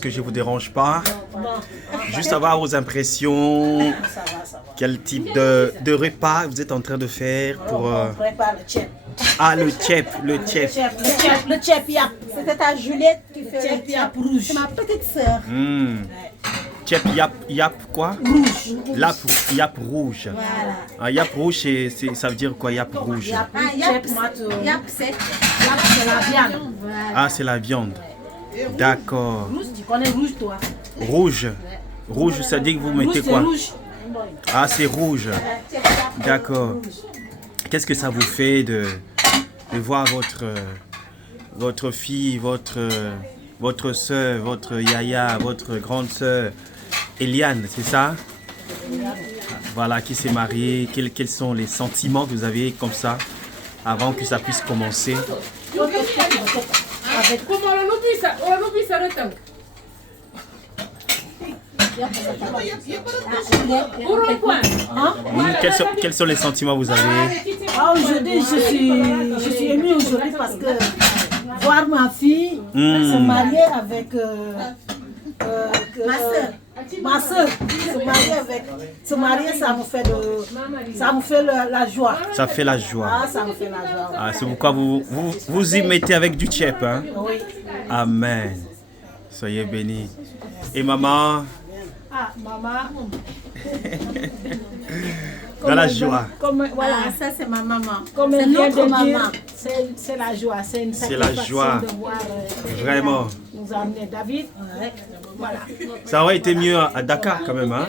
Que je ne vous dérange pas. Juste avoir vos impressions. Quel type de repas vous êtes en train de faire pour... On prépare le tchèp. Ah, le tchèp, le tchèp. Le tchèp yap. C'était ta Juliette qui fait Tchèp yap rouge. C'est ma petite sœur. Tchèp yap quoi? Rouge. Yap rouge. Voilà. Ah, yap rouge, ça veut dire quoi, yap rouge? Yap, Yap, tomato. Yap, c'est Yap, c'est la viande. Ah, c'est la viande. D'accord. Rouge, tu connais rouge toi? Rouge. Rouge, ça dit que vous mettez Rouge, c'est quoi? rouge. Ah, c'est rouge. D'accord. Qu'est-ce que ça vous fait de voir votre fille, votre soeur, votre yaya, votre grande soeur, Eliane, c'est ça? Voilà, qui s'est mariée. Quels sont les sentiments que vous avez comme ça avant que ça puisse commencer? Quels sont les sentiments que vous avez? Ah, aujourd'hui, je suis émue aujourd'hui parce que voir ma fille se marier avec ma soeur, se marier, ça me fait la joie. Ça fait la joie. Ah, ça me fait la joie. Ah, c'est pourquoi vous y mettez avec du tchèp, hein? Oui. Amen. Soyez bénis. Et maman, Ah, maman. dans la joie. Voilà. Ah, ça c'est ma maman. Comme C'est elle vient notre de maman. dire, c'est la joie, c'est une C'est la satisfaction joie. de voir Vraiment. nous amener David. Voilà. Ça aurait été mieux à Dakar quand même, hein?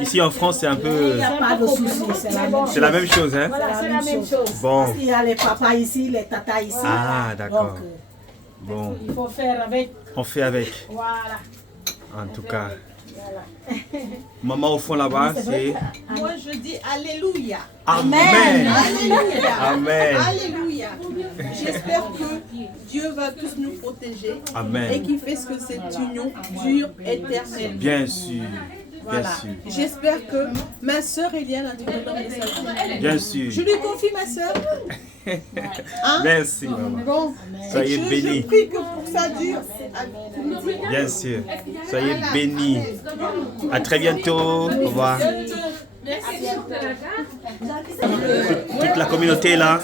Ici en France, c'est un peu... Il n'y a pas de souci, C'est la même chose, hein? Voilà, c'est la même chose. Bon. Parce qu'il y a les papas ici, les tatas ici. Ah, d'accord. Donc, Bon, il faut faire avec. on fait avec, Voilà. en tout cas. Maman au fond là-bas, c'est... Moi, je dis Alléluia. Amen. Alléluia. Amen. Alléluia. J'espère que Dieu va tous nous protéger et Amen. qu'il fait ce que cette union dure éternellement. Bien sûr. Bien Voilà. sûr. J'espère que ma soeur Eliane a trouvé dans les Bien sûr. Je lui confie ma soeur. Merci, maman. Bon. Soyez Je bénis. prie que pour ça dure. Bien sûr. Soyez bénis. À très bientôt. Au revoir. Toute la communauté est là.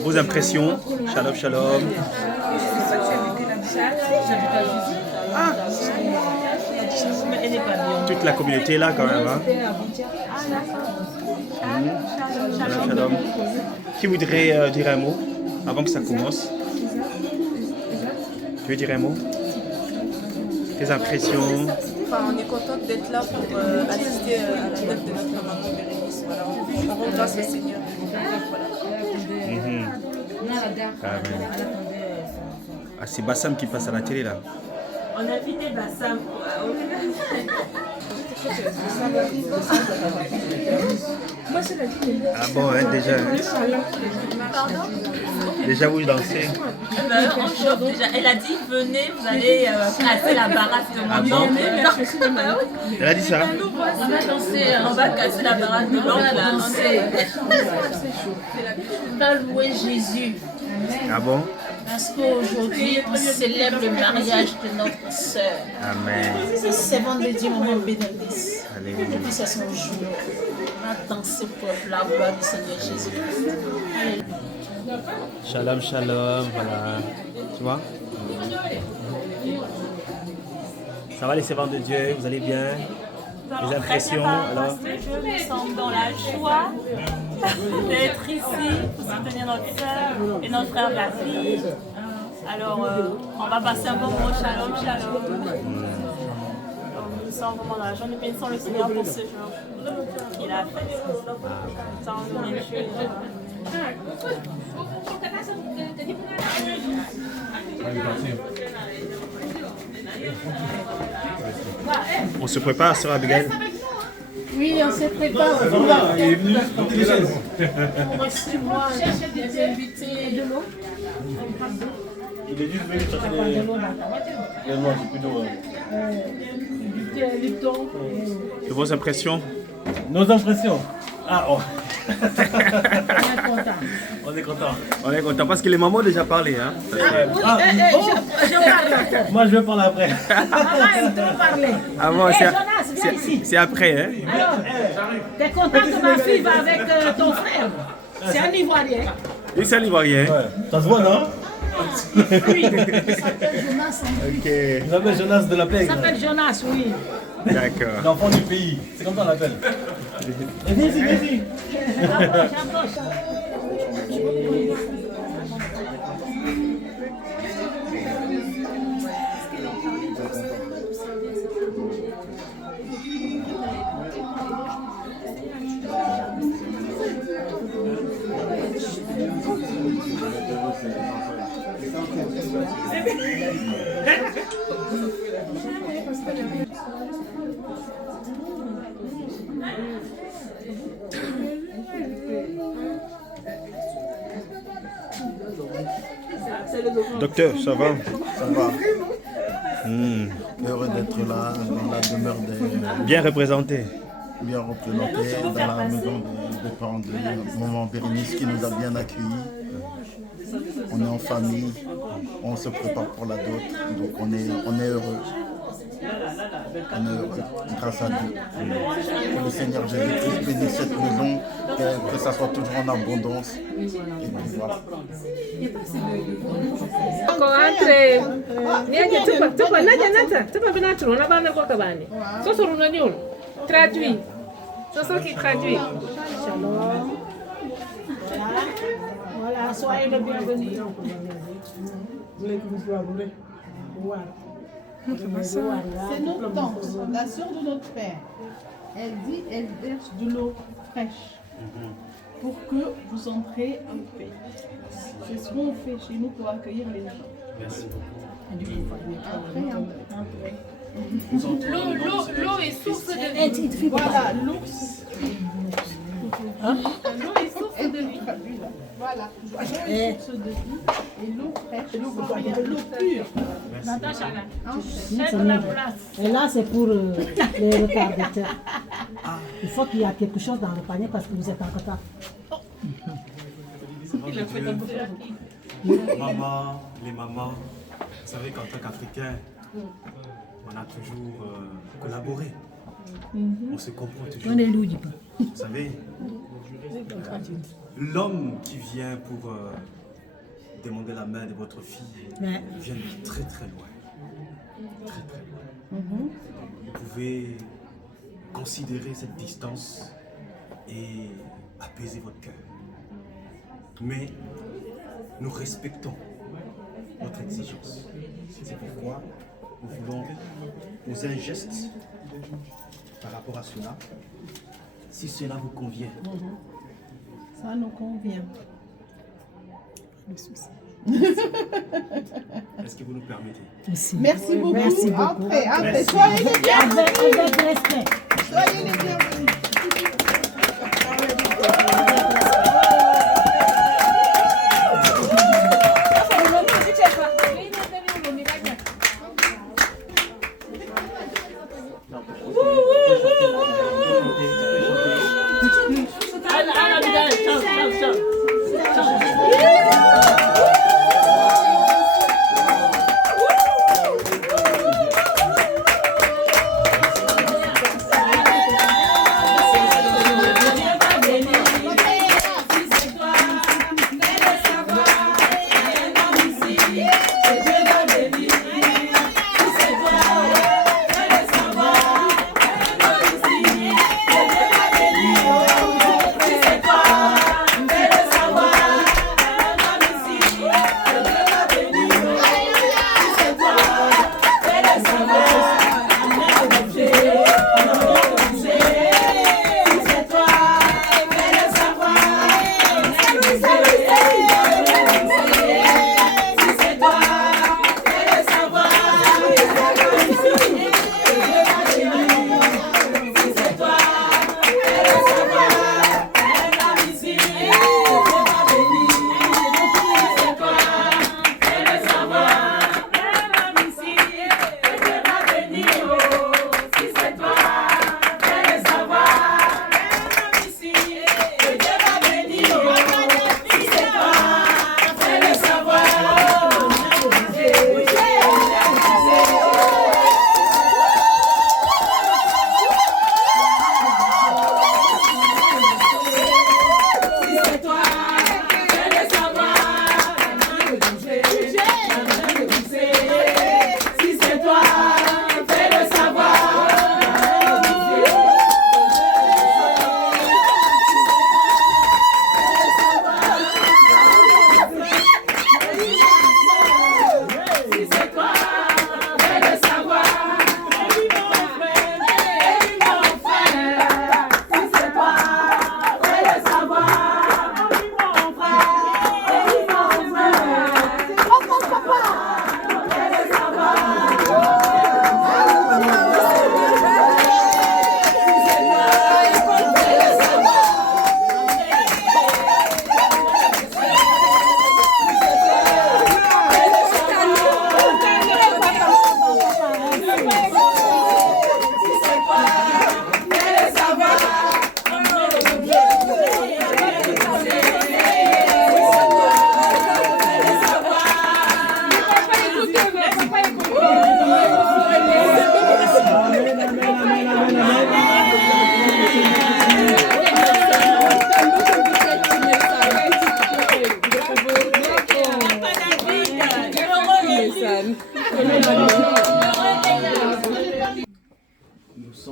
Vos impressions. Shalom, shalom. Toute la communauté est là quand même. Hein? Shalom, shalom. Qui voudrait dire un mot avant que ça commence? Tu veux dire un mot? Tes impressions? Enfin, on est contente d'être là pour assister à la date de notre maman Bérénice. Voilà, on rend grâce au Seigneur. Ah, c'est Bassam qui passe à la télé là. On a invité Bassam. Ah bon, hein, déjà. Déjà vous dansez. On chauffe déjà. Elle a dit venez, vous allez casser la baraque de Ah mon bon? oncle. Elle a dit ça? On va danser, on va casser la baraque de l'oncle. On va louer Jésus. Ah bon? Parce qu'aujourd'hui, on célèbre le mariage de notre sœur. Amen. C'est vendredi, maman bénéfice. Alléluia. Et puis c'est son jour. On va danser pour la gloire du Seigneur Jésus. Alléluia. Shalom, shalom, voilà. Tu vois? Ça va les servantes de Dieu? Vous allez bien? Les impressions alors? Je me sens dans la joie d'être ici pour soutenir notre soeur et notre frère David. Alors, on va passer un bon moment. Shalom, shalom. Nous nous sommes vraiment dans la joie. Nous bénissons le Seigneur pour ce jour qu'il a fait. Nous sommes bénis. On se prépare, sœur Abigail? Oui, on se prépare. Il est venu. On reçoit des invités de l'eau. Il est juste venu chercher les noix, c'est plus d'eau. Du thé, du thon. De vos impressions? Nos impressions. Ah, oh. On est content. On est content. On est content parce que les mamans ont déjà parlé. Hein. Oui, je parle. Moi, je vais parler après. Maman aime trop parler. Ah bon, Hey, Jonas, viens ici. c'est après. Hein. Alors, t'es content que ma fille va avec ton frère? C'est un Ivoirien. Et c'est l'Ivoirien. Ouais. Ça se voit, non? Oui. Ok. Il s'appelle Jonas de la Il Pègre. s'appelle Jonas, oui. D'accord. L'enfant du pays. C'est comme ça on l'appelle. Viens ici, viens ici. J'approche. Docteur, ça va? Ça va. Heureux d'être là, dans la demeure des Bien représenté. bien représentés, dans la maison des parents de maman Bérénice qui nous a bien accueillis. On est en famille, on se prépare pour la dot, donc on est heureux. On est heureux, grâce à Dieu. Que le Seigneur Jésus-Christ bénisse cette maison, que ça soit toujours en abondance. Et puis voilà. Traduit. C'est qui traduit. Voilà, soyez le bienvenu. C'est notre tante, la sœur de notre père. Elle dit, elle verse de l'eau fraîche pour que vous entrez en paix. C'est ce qu'on fait chez nous pour accueillir les gens. Merci Entrez. L'eau est source de vie. Voilà, l'eau. L'eau est source de vie. Voilà. L'eau est source de vie et l'eau fraîche, l'eau pure. Cède la place. Et là, c'est pour les retardataires. Il faut qu'il y ait quelque chose dans le panier parce que vous êtes en retard. Maman, les mamans, vous savez qu'en tant qu'Africains, on a toujours collaboré. On se comprend toujours. Vous savez, l'homme qui vient pour demander la main de votre fille vient de très très loin. Très très loin. Vous pouvez considérer cette distance et apaiser votre cœur. Mais nous respectons votre exigence. C'est pourquoi nous voulons poser un geste par rapport à cela. Si cela vous convient. Ça nous convient. Est-ce que vous nous permettez? Merci beaucoup. Merci beaucoup. Entrez. Soyez les bienvenus. Avec respect. Soyez les bienvenus.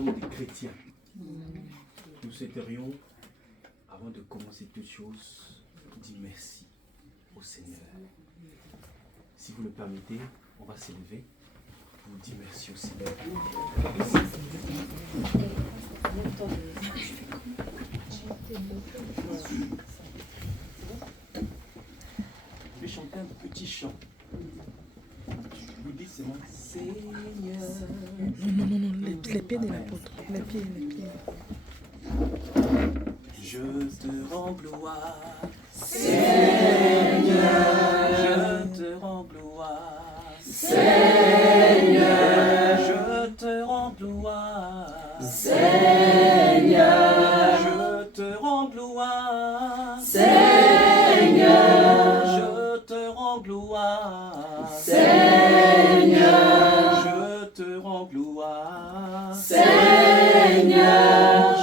sommes des chrétiens. Nous souhaiterions, avant de commencer toute chose, dire merci au Seigneur. Si vous le permettez, on va s'élever pour dire merci au Seigneur. Je vais chanter un petit chant. Vous dites seulement Seigneur. Non, les pieds de l'apôtre. Les pieds. Je te rends gloire. Seigneur, je te rends gloire. Seigneur, je te rends gloire. Seigneur, je te rends gloire. Seigneur, je te rends gloire. Seigneur, je te rends gloire. Seigneur,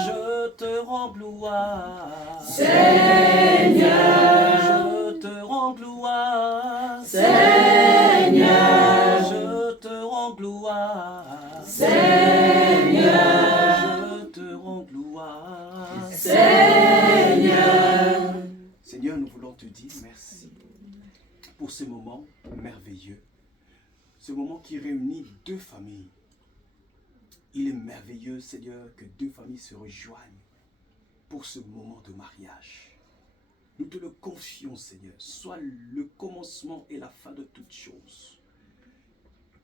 je te rends gloire. Seigneur, je te rends gloire. Seigneur, je te rends gloire. Seigneur, je te rends gloire. Seigneur. Seigneur, nous voulons te dire merci pour ce moment merveilleux, ce moment qui réunit deux familles. Il est merveilleux, Seigneur, que deux familles se rejoignent pour ce moment de mariage. Nous te le confions, Seigneur, soit le commencement et la fin de toutes choses.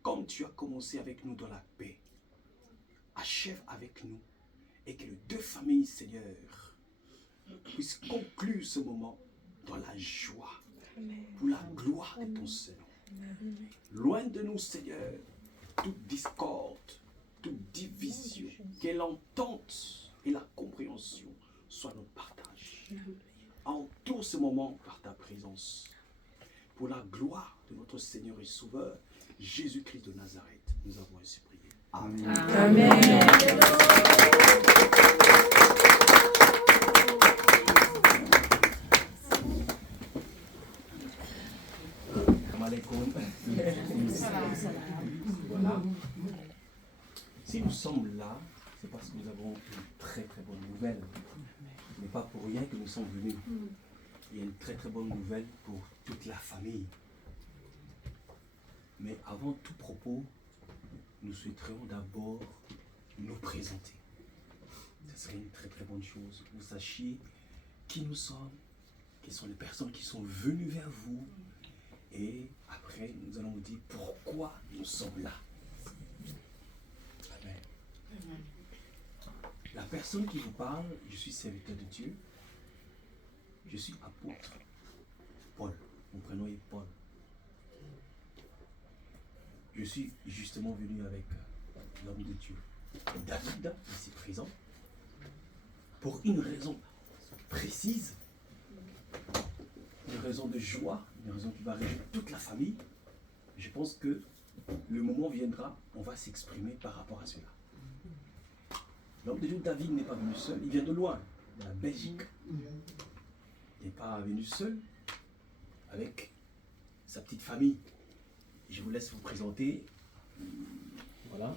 Comme tu as commencé avec nous dans la paix, achève avec nous et que les deux familles, Seigneur, puissent conclure ce moment dans la joie, pour la gloire de ton Seigneur. Loin de nous, Seigneur, toute discorde, toute division, que l'entente et la compréhension soient notre partage. Entoure ce moment par ta présence, pour la gloire de notre Seigneur et Sauveur, Jésus-Christ de Nazareth. Nous avons ainsi prié. Amen. Amen. Voilà. Si nous sommes là, c'est parce que nous avons une très très bonne nouvelle. Ce n'est pas pour rien que nous sommes venus. Il y a une très très bonne nouvelle pour toute la famille. Mais avant tout propos, nous souhaiterions d'abord nous présenter. Ce serait une très très bonne chose. Vous sachiez qui nous sommes, quelles sont les personnes qui sont venues vers vous. Et après, nous allons vous dire pourquoi nous sommes là. Amen. La personne qui vous parle, je suis serviteur de Dieu. Je suis apôtre Paul. Mon prénom est Paul. Je suis justement venu avec l'homme de Dieu, David, ici présent, pour une raison précise, une raison de joie, une raison qui va réjouir toute la famille. Je pense que le moment viendra, on va s'exprimer par rapport à cela. L'homme de Dieu, David, n'est pas venu seul, il vient de loin, de la Belgique. Il n'est pas venu seul, avec sa petite famille. Je vous laisse vous présenter. Voilà.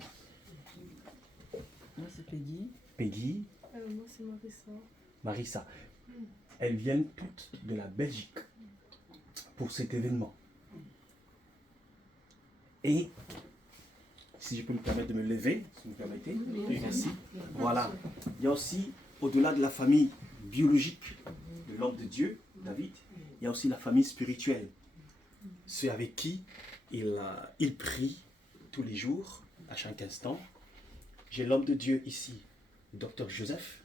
Moi, c'est Peggy. Peggy. Moi, c'est Marissa. Marissa. Elles viennent toutes de la Belgique pour cet événement. Et, si je peux me permettre de me lever, si vous me permettez. Oui. Merci. Voilà. Il y a aussi, au-delà de la famille biologique de l'homme de Dieu, David, il y a aussi la famille spirituelle. Ceux avec qui il prie tous les jours, à chaque instant. J'ai l'homme de Dieu ici, le docteur Joseph.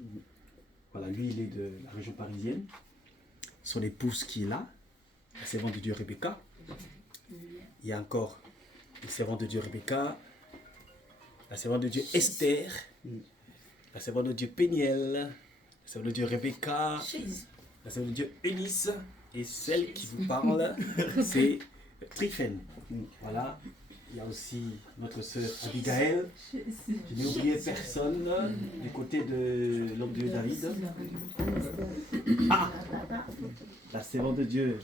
Voilà, lui, il est de la région parisienne. Son épouse qui est là, la servante de Dieu Rebecca. Il y a encore la servante de Dieu Rebecca, la servante de Dieu Esther, la servante de Dieu Péniel, la servante de Dieu Rebecca, la servante de Dieu Eunice, et celle qui vous parle, c'est Tryphène. Voilà. Il y a aussi notre sœur Abigail. Je n'ai oublié personne du côté de l'homme de Dieu David. Ah, la servante de Dieu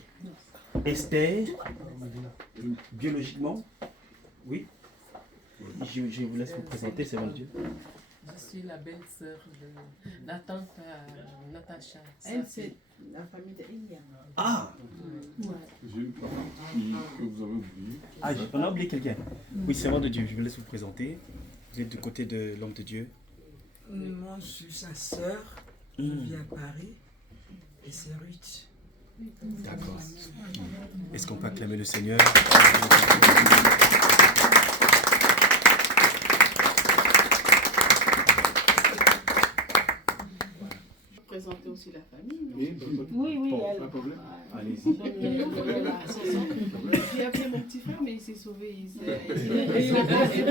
Esther. Biologiquement, oui. Je vous laisse vous présenter, servante de Dieu. Je suis la belle-sœur de la tante Natacha. Elle, c'est la famille de Eliane. Ah, J'ai une partie que vous avez oubliée. ah on a oublié quelqu'un. Oui, c'est moi de Dieu, je vous laisse vous présenter. Vous êtes du côté de l'homme de Dieu. Moi, je suis sa sœur, je vis à Paris, et c'est Ruth. D'accord. Est-ce qu'on peut acclamer le Seigneur? Présenter aussi la famille. Oui, Pas elle. de problème. Allez-y. J'ai appelé mon petit frère, mais il s'est sauvé. Il s'est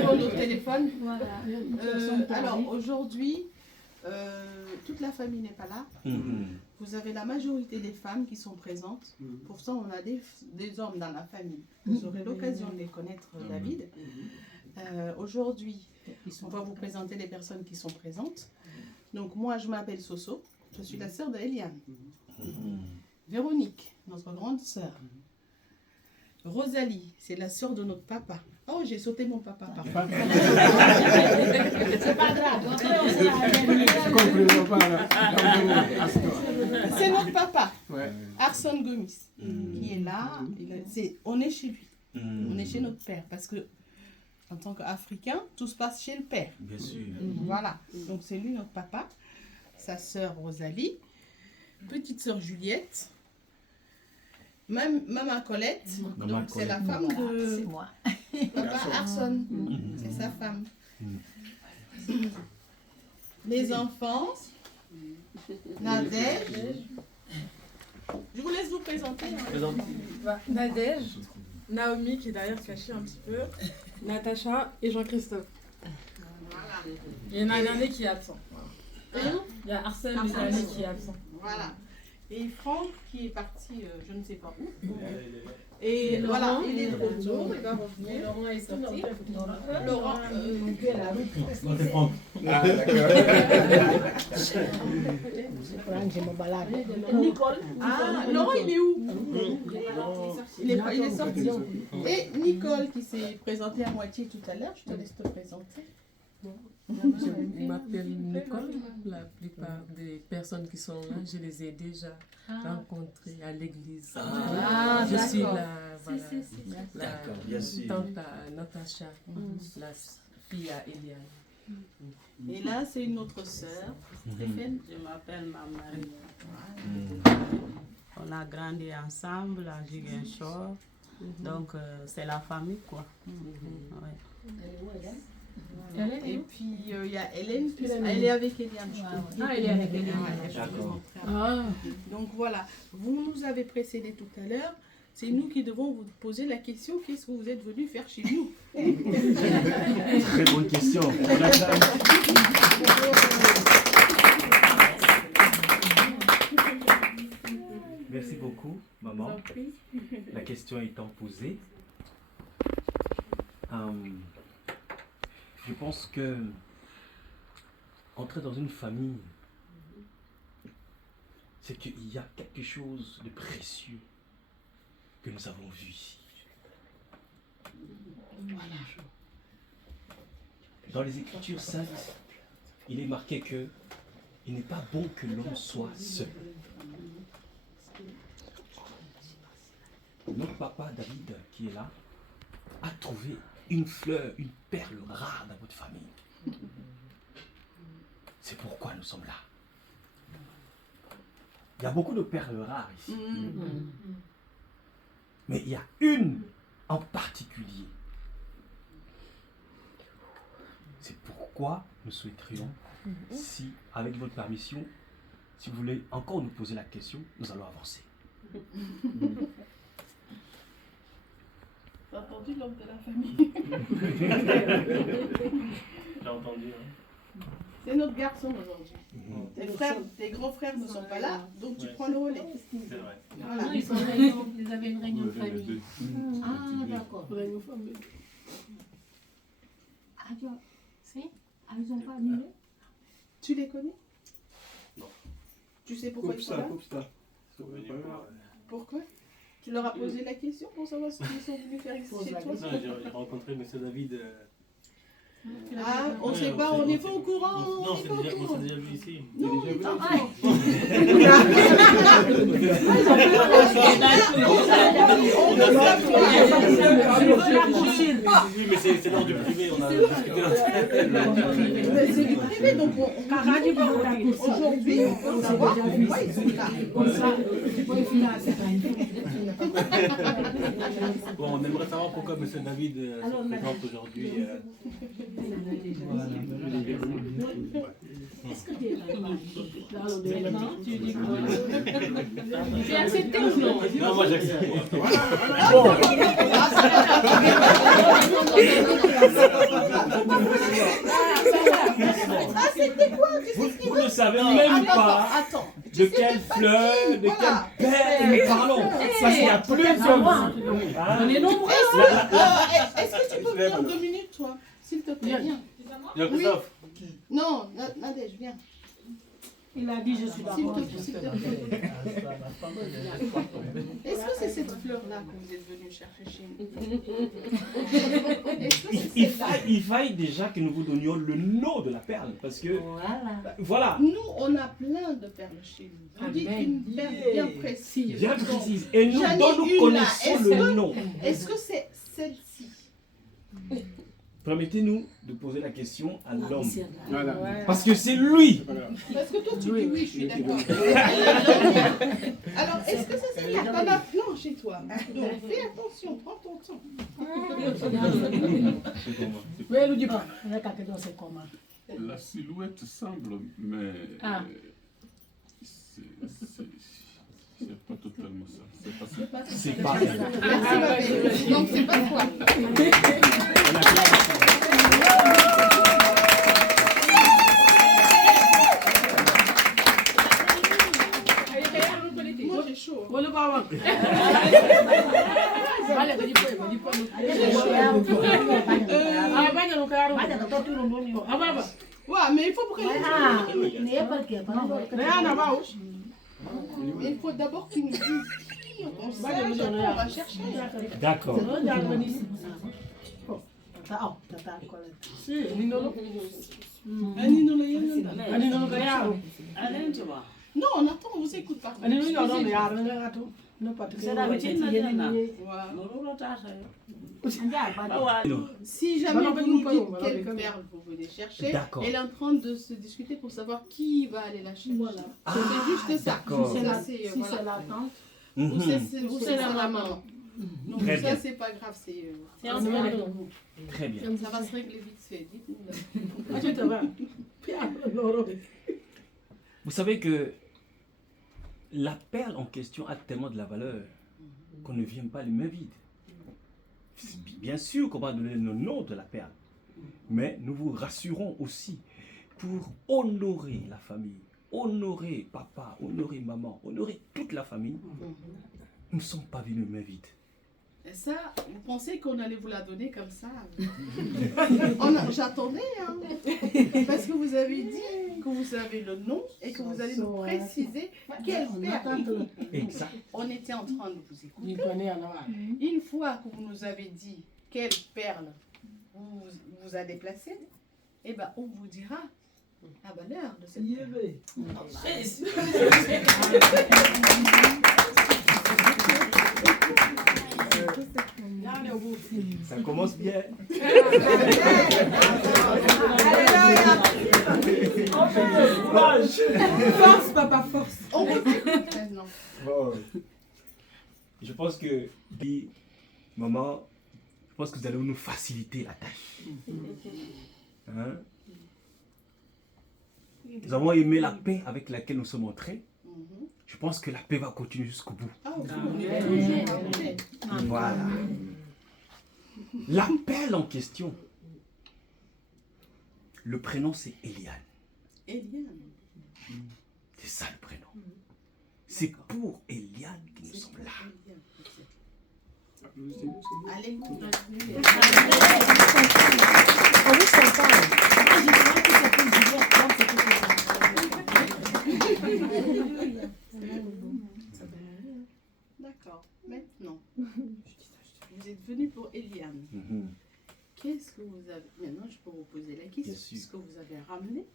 au téléphone. Alors aujourd'hui, toute la famille n'est pas là. Vous avez la majorité des femmes qui sont présentes. Pourtant, on a des hommes dans la famille. Vous aurez l'occasion de les connaître, David. Aujourd'hui, on va vous présenter les personnes qui sont présentes. Donc moi, je m'appelle Soso. Je suis la sœur de Eliane. Véronique, notre grande sœur. Rosalie, c'est la sœur de notre papa. Oh, j'ai sauté mon papa, pardon. C'est pas grave. Après, on C'est notre papa, Arson Gomis, qui est là. On est chez lui. On est chez notre père. Parce que, en tant qu'Africain, tout se passe chez le père. Bien sûr. Voilà. Donc, c'est lui notre papa. Sa sœur Rosalie. Petite sœur Juliette. Maman Colette. Donc, c'est la femme de... C'est moi. Papa Arson. C'est sa femme. Les enfants. Nadège. Je vous laisse vous présenter. Nadège, Naomi qui est d'ailleurs cachée un petit peu, Natacha et Jean-Christophe. Il y en a un dernier qui est absent. Il y a Arsène, le dernier qui est absent. Voilà. Et Franck qui est parti, je ne sais pas où. Et voilà, il est de retour, il va revenir. Laurent est sorti. Laurent, c'est Franck. Ah, d'accord. Nicole. Ah, Laurent, il est où? Il est sorti. Et Nicole qui s'est présentée à moitié tout à l'heure, je te laisse te présenter. Je m'appelle Nicole. La plupart des personnes qui sont là, je les ai déjà rencontrées à l'église. Je suis la tante à Natacha, la fille à Eliane. Et là, c'est une autre sœur, Stéphane. Je m'appelle Marie. On a grandi ensemble à Ziguinchor. Donc, c'est la famille, quoi. Ouais. Et puis il y a Hélène, elle est avec Eliane. Elle est avec Eliane. D'accord. Donc voilà, vous nous avez précédé tout à l'heure. C'est nous qui devons vous poser la question, qu'est-ce que vous êtes venu faire chez nous? Très bonne question. Merci beaucoup, maman. La question étant posée, je pense que entrer dans une famille, c'est qu'il y a quelque chose de précieux que nous avons vu ici. Voilà. Dans les Écritures saintes, il est marqué que il n'est pas bon que l'homme soit seul. Notre papa David, qui est là, a trouvé une fleur, une perle rare dans votre famille. C'est pourquoi nous sommes là. Il y a beaucoup de perles rares ici. Mais il y a une en particulier. C'est pourquoi nous souhaiterions, si, avec votre permission, si vous voulez encore nous poser la question, nous allons avancer. T'as entendu l'homme de la famille? J'ai entendu. C'est notre garçon aujourd'hui. Tes grands frères ne sont pas là, donc tu prends le relais. C'est vrai. Voilà. Ils avaient une réunion de famille. Ah, d'accord. Réunion famille. Ils n'ont pas annulé? Tu les connais? Non. Tu sais pourquoi ils sont là? Pourquoi? Tu leur as posé la question pour savoir ce qu'ils sont venus faire ici chez toi? Non, j'ai rencontré M. David. Ah, On ne sait pas, on n'est pas au courant. Non, c'est déjà vu ici. Non, on n'est pas au courant. Oui, mais c'est l'heure du privé, on a discuté là. C'est du privé, donc aujourd'hui, on peut savoir pourquoi ils sont là. Bon, on aimerait savoir pourquoi M. David se présente aujourd'hui. Est-ce que tu es J'ai accepté ou non? Non, moi j'accepte. Vous ne savez même pas de quelle fleur, de quelle perle nous parlons. Parce qu'il y a plusieurs. On est nombreux. Est-ce que tu peux venir 2 minutes, toi? S'il te plaît, viens. Oui. Non, Nadège, viens. Il a dit je suis d'accord. S'il te plaît. Est-ce que c'est cette fleur-là que vous êtes venu chercher chez nous? Il faille déjà que nous vous donnions le nom de la perle. Parce que. Voilà. Nous, on a plein de perles chez nous. Vous dites une perle bien précise. Bien précise. Et nous, dont nous connaissons le nom. Est-ce que c'est celle-ci? Permettez-nous de poser la question à l'homme. Voilà. Parce que c'est lui. Parce que toi, tu dis oui, je suis d'accord. Alors, est-ce que ça, c'est qu'il n'y a pas la planche chez toi? Donc, fais attention, prends ton temps. Oui, elle ne dit pas. C'est comment? La silhouette semble, mais c'est pas totalement ça. C'est pas ça. Merci, ma belle. Donc, c'est pas toi. Moi, j'ai chaud. Ouais, mais il faut pour qu'elle il faut d'abord qu'ils nous disent qui on sache, après on va chercher. D'accord. Non, on attend, on vous écoute pas. Si jamais vous nous dites quelle perle vous voulez chercher, elle est en train de se discuter pour savoir qui va aller la chercher. C'est juste ça. Si c'est la tante. Ou c'est la maman. Donc ça, c'est pas grave. Très bien. Ça va se régler vite fait. Vous savez que la perle en question a tellement de la valeur qu'on ne vient pas les mains vides. Bien sûr qu'on va donner le nom de la perle, mais nous vous rassurons aussi pour honorer la famille, honorer papa, honorer maman, honorer toute la famille. Nous ne sommes pas venus mains vides. Et ça, vous pensez qu'on allait vous la donner comme ça? J'attendais, hein. Parce que vous avez dit que vous avez le nom et que vous allez nous préciser quelle perle. Exact. On était en train de vous écouter. Une fois que vous nous avez dit quelle perle vous a déplacé, eh ben on vous dira la valeur de cette perle. Ça commence bien. Force, papa, force. Je pense que, maman, je pense que vous allez nous faciliter la tâche. Hein? Nous avons aimé la paix avec laquelle nous sommes entrés. Je pense que la paix va continuer jusqu'au bout. Voilà. La perle en question, le prénom c'est Eliane. Eliane. C'est ça le prénom. C'est pour Eliane que nous sommes là. Allez, d'accord. Maintenant, vous êtes venu pour Eliane. Qu'est-ce que vous avez... Maintenant, je peux vous poser la Belkis, Bien sûr. puisque vous avez ramené.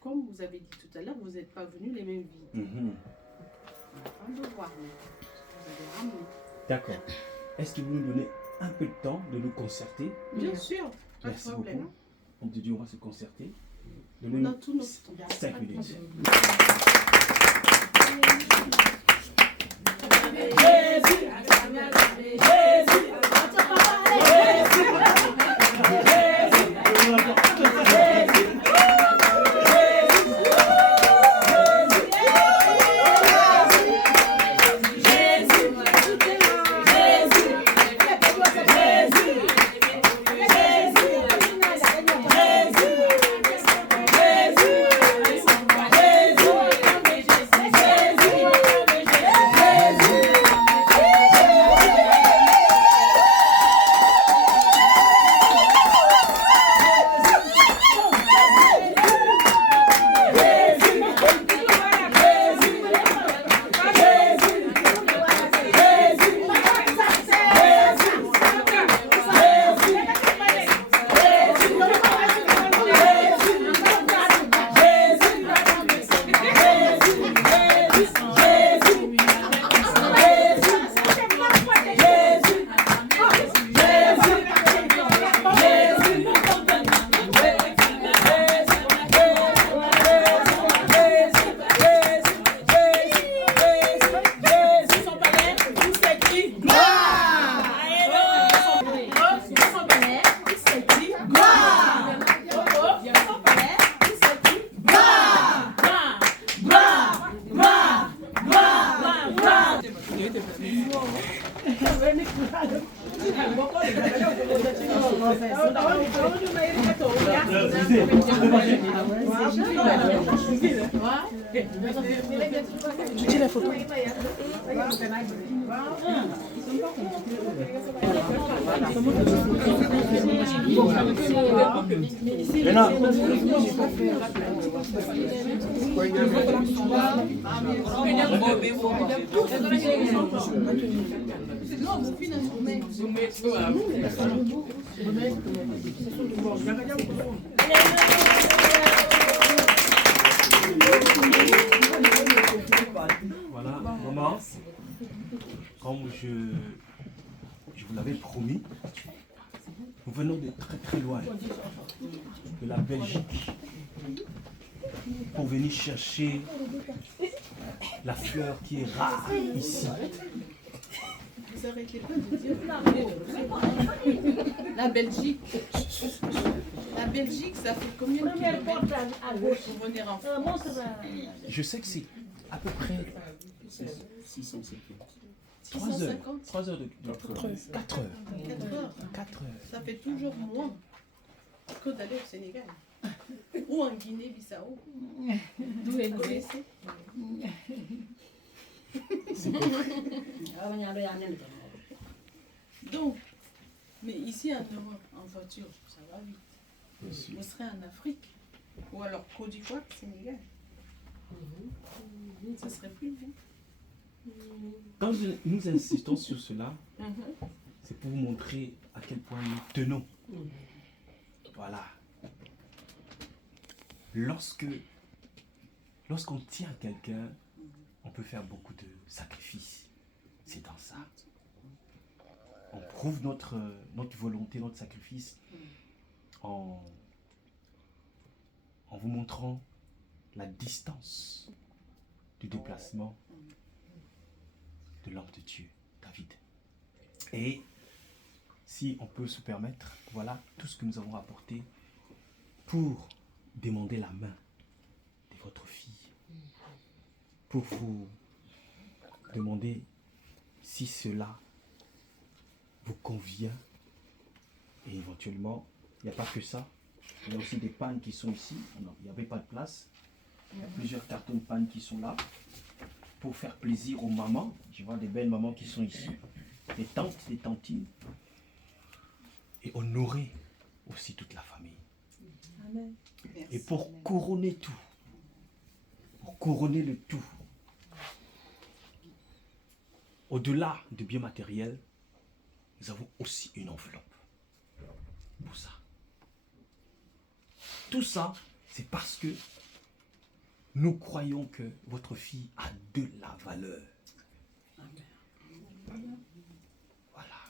Comme vous avez dit tout à l'heure, vous n'êtes pas venus les mêmes vies. Mhm. On va pas le voir, mais vous avez ramené. D'accord. Est-ce que vous nous donnez un peu de temps de nous concerter? Bien sûr, pas de Merci problème. beaucoup. On te dit, on va se concerter. On a Donnez-nous tout notre temps. 5 minutes. Tu tires la photo. Voilà, maman, comme je vous l'avais promis, nous venons de très très loin, de la Belgique, pour venir chercher la fleur qui est rare ici. Vous arrêtez pas de dire la Belgique. La Belgique, ça fait combien de kilomètres pour venir en France? Je sais que c'est à peu près 3 heures. 3 heures de 4 heures. 4 heures. 4 heures. Ça fait toujours moins que d'aller au Sénégal. Ou en Guinée-Bissau. D'où vous connaissez? Donc, mais ici en Europe, en voiture, ça va vite. Vous serez en Afrique. Ou alors Côte d'Ivoire, Sénégal. Ça serait plus long. Quand nous insistons sur cela, c'est pour vous montrer à quel point nous tenons. Voilà. Lorsqu'on tient à quelqu'un, on peut faire beaucoup de sacrifices. C'est dans ça. On prouve notre volonté, notre sacrifice en vous montrant la distance du déplacement de l'homme de Dieu, David. Et si on peut se permettre, voilà tout ce que nous avons apporté pour demander la main de votre fille, pour vous demander si cela vous convient. Et éventuellement, il n'y a pas que ça, il y a aussi des pannes qui sont ici. Non, il n'y avait pas de place. Il y a plusieurs cartons de pannes qui sont là pour faire plaisir aux mamans. Je vois des belles mamans qui sont ici, des tantes, des tantines, et honorer aussi toute la famille. Amen. Et pour couronner tout, pour couronner le tout, au-delà du bien matériel, nous avons aussi une enveloppe pour ça. tout ça, c'est parce que nous croyons que votre fille a de la valeur. Voilà.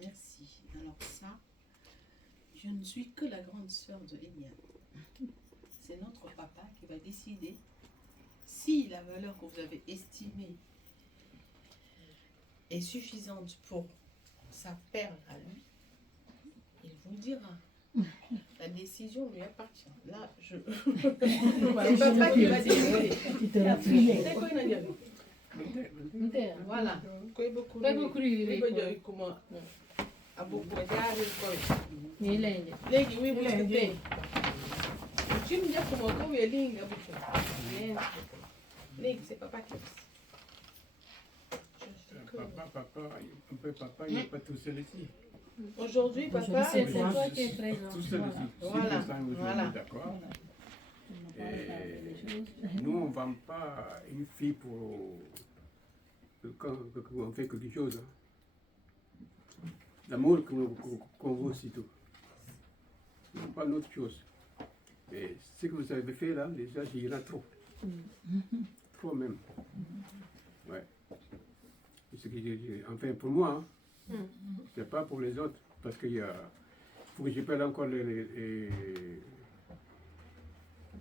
Merci. Alors ça, je ne suis que la grande sœur de Eliane. C'est notre papa qui va décider si la valeur que vous avez estimée est suffisante pour sa perle à lui. Il vous dira. La décision lui appartient. Là, je... c'est papa qui va décider. Voilà. C'est papa qui Papa, il n'est pas tout seul ici. Aujourd'hui, papa, c'est toi qui es présent. Tout seul ici. Voilà. Voilà. D'accord. Et nous, on ne vend pas une fille pour quand on fait quelque chose. Hein. L'amour qu'on veut, c'est tout. Non, pas d'autre chose. Mais ce que vous avez fait là, déjà, il y en a trop. Trop même. Ouais. Enfin, pour moi, hein, c'est pas pour les autres. Parce qu'il y a. Il faut que j'appelle encore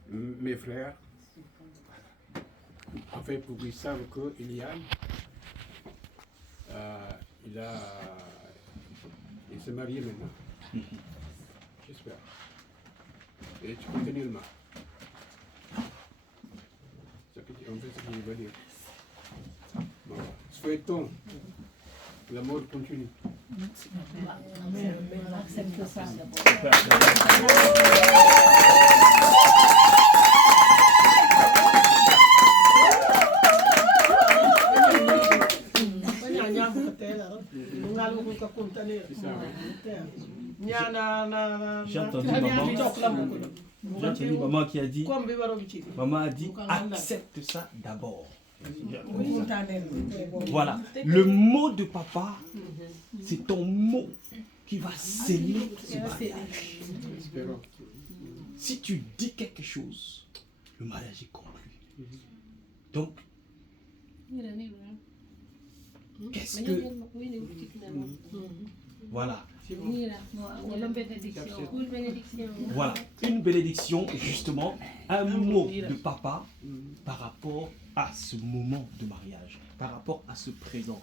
mes frères. Enfin, pour qu'ils savent qu'Eliane, il s'est marié maintenant. J'espère. Et tu peux tenir le main. C'est en fait ce qu'il va dire. Bon. Souhaitons que l'amour continue. Amen. On accepte ça J'ai entendu maman qui a dit, maman a dit, accepte ça d'abord. Voilà, le mot de papa, c'est ton mot qui va sceller ce mariage. Si tu dis quelque chose, le mariage est conclu. Donc, qu'est-ce que... Voilà. Voilà, une bénédiction, justement, un mot de papa par rapport à ce moment de mariage, par rapport à ce présent.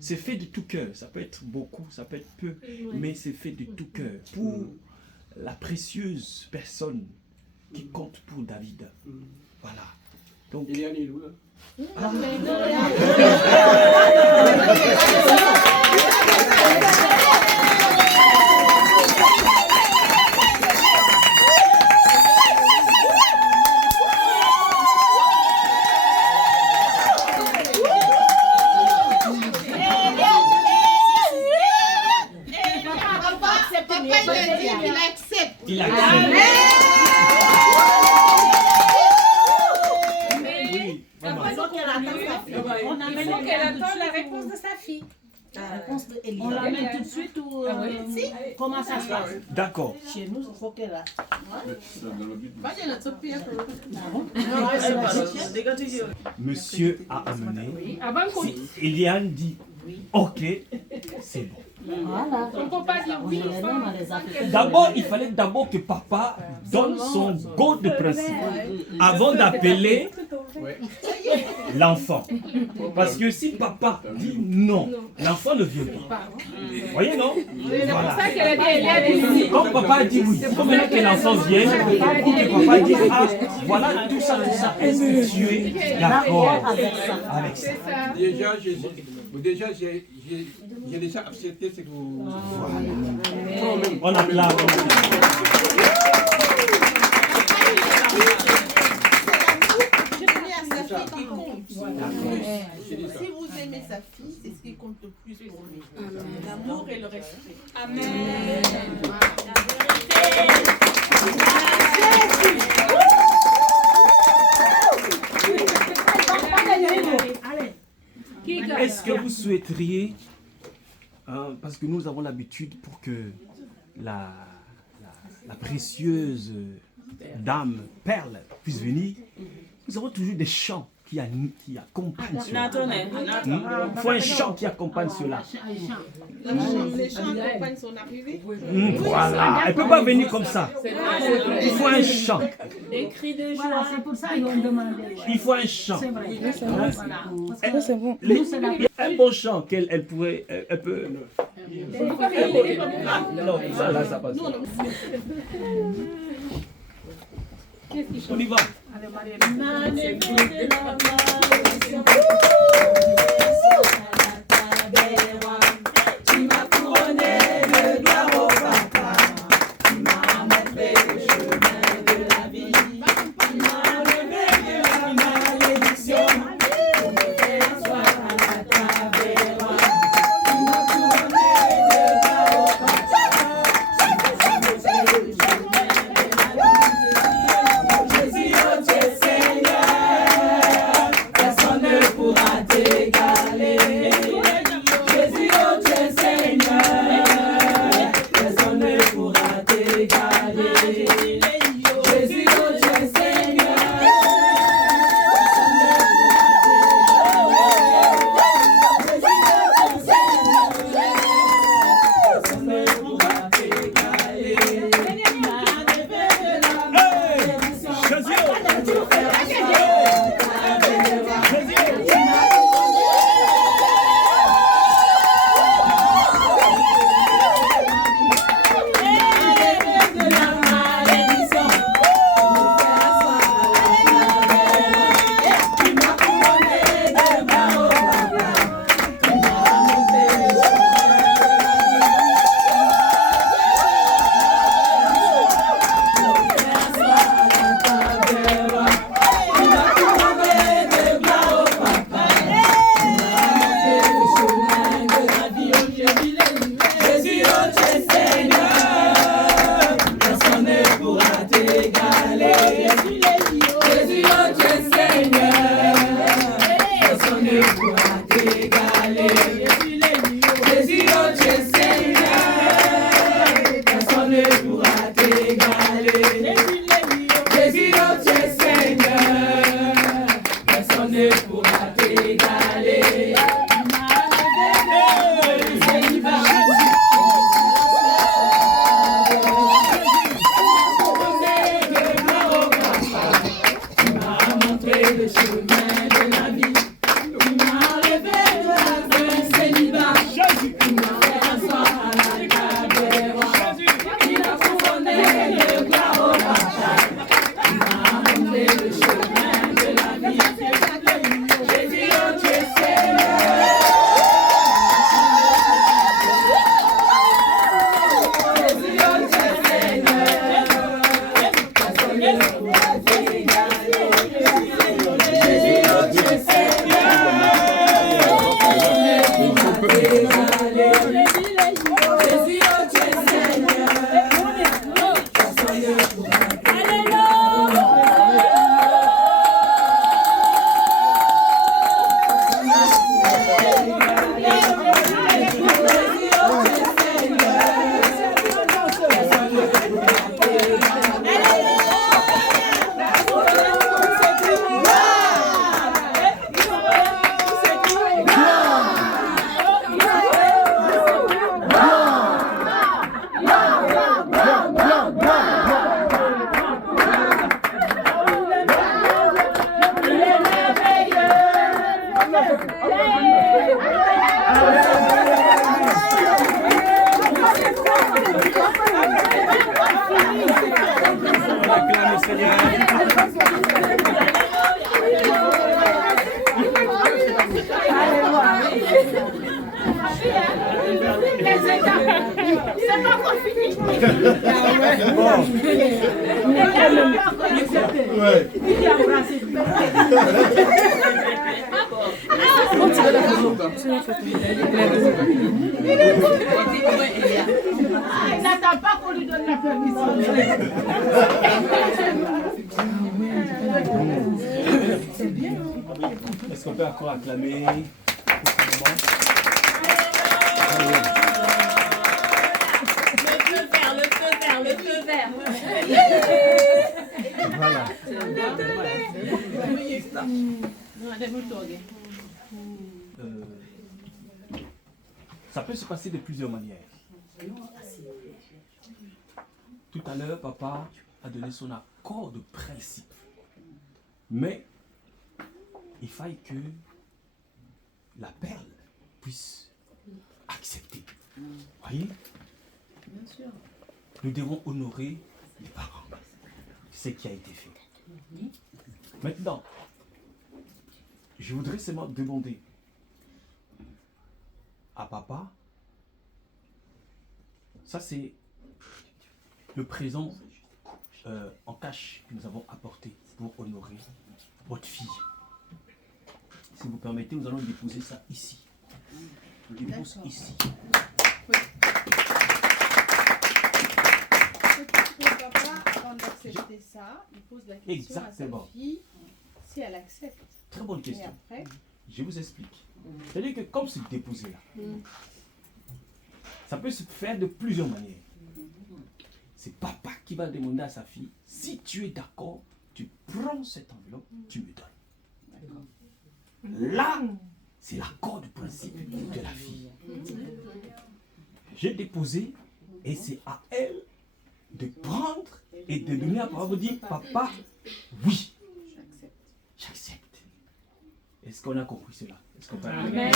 C'est fait de tout cœur, ça peut être beaucoup, ça peut être peu, mais c'est fait de tout cœur pour la précieuse personne qui compte pour David. Voilà. Donc, il y a les Il accepte. Il faut qu'elle attende la réponse de sa fille. La réponse de Elie. On l'amène tout de suite ou comment ça se passe? D'accord. Chez nous, il faut qu'elle a. Monsieur a amené. Si Eliane dit ok, c'est bon. Voilà. On ne peut pas dire oui. D'abord, il fallait d'abord que papa donne son go de principe avant d'appeler l'enfant. Parce que si papa dit non, l'enfant ne vient pas. Vous voyez, non? C'est pour ça qu'elle a dit comme papa a dit oui, il faut maintenant que l'enfant vienne pour que papa dise ah, voilà tout ça, est-ce que tu es d'accord avec ça? Déjà, j'ai déjà accepté ce que vous... On acclame. Qui compte. Si vous aimez sa fille, c'est ce qui compte le plus pour lui. L'amour et le respect. Amen. Est-ce que vous souhaiteriez, parce que nous avons l'habitude pour que la la précieuse dame Perle puisse venir, nous avons toujours des chants qui accompagnent cela. Il faut un chant qui accompagne cela. Les chants accompagnent son arrivée. Voilà, elle ne peut pas venir comme ça. Il faut un chant. Des cris de joie. Voilà, c'est pour ça qu'ils ont demandé. Il faut un chant. C'est vrai. Hein? C'est bon. Un bon chant qu'elle pourrait... Elle peut... Non, ça là, ça passe. On y va. Tu m'as couronné de gloire au papa. Tu m'as montré le chemin de la vie. Tu m'as levé de la malédiction. Pour me faire asseoir à la table des rois. Tu m'as couronné de gloire au papa. Tu m'as montré le chemin de la vie. Jésus, oh Dieu Seigneur, personne ne pourra t'égaler. Jésus, oh Dieu Seigneur, personne ne pourra t'égaler. Jésus, oh Dieu Seigneur, personne ne pourra t'égaler. Jésus, oh Dieu Seigneur, personne ne pourra t'égaler. Jésus, oh Dieu Seigneur, personne ne pourra t'égaler. Jésus, oh Dieu Seigneur, personne ne pourra t'égaler. Jésus, oh Dieu Seigneur, personne ne pourra t'égaler. Le chemin de la vie, tu m'as levé de la célibat, tu m'as fait asseoir à la table des rois, tu m'as couronné de gloire au papa, tu m'as montré le chemin de la vie. Jésus, oh Dieu Seigneur, Jésus, oh Dieu Seigneur, personne ne pourra t'égaler. Jésus, oh Dieu Seigneur, Jésus, oh Dieu Seigneur, personne ne pourra Acclame le Seigneur. C'est pas encore fini. Ouais. Il a embrassé. Il n'attend pas qu'on lui donne la permission. C'est bien. Est-ce qu'on peut encore acclamer pour ce moment? Le feu vert, le feu vert, le feu vert. Voilà. Ça peut se passer de plusieurs manières. Tout à l'heure, papa a donné son accord de principe. Mais il faille que la perle puisse accepter. Voyez? Bien sûr. Nous devons honorer les parents. Ce qui a été fait. Maintenant, je voudrais seulement demander à papa, ça c'est le présent en cash que nous avons apporté pour honorer votre fille. Si vous permettez, nous allons déposer ça ici. Je le dépose ici. Le papa, avant d'accepter ça, il pose la question Exactement. à sa fille si elle accepte. Très bonne question. Et après, Je vous explique. C'est-à-dire que comme c'est déposé là, ça peut se faire de plusieurs manières. C'est papa qui va demander à sa fille, si tu es d'accord, tu prends cette enveloppe, tu me donnes. Là, c'est l'accord de principe de la fille. J'ai déposé et c'est à elle de prendre et de donner à papa, de dire, papa, oui, j'accepte. Est-ce qu'on a compris cela? Est-ce qu'on peut Amen.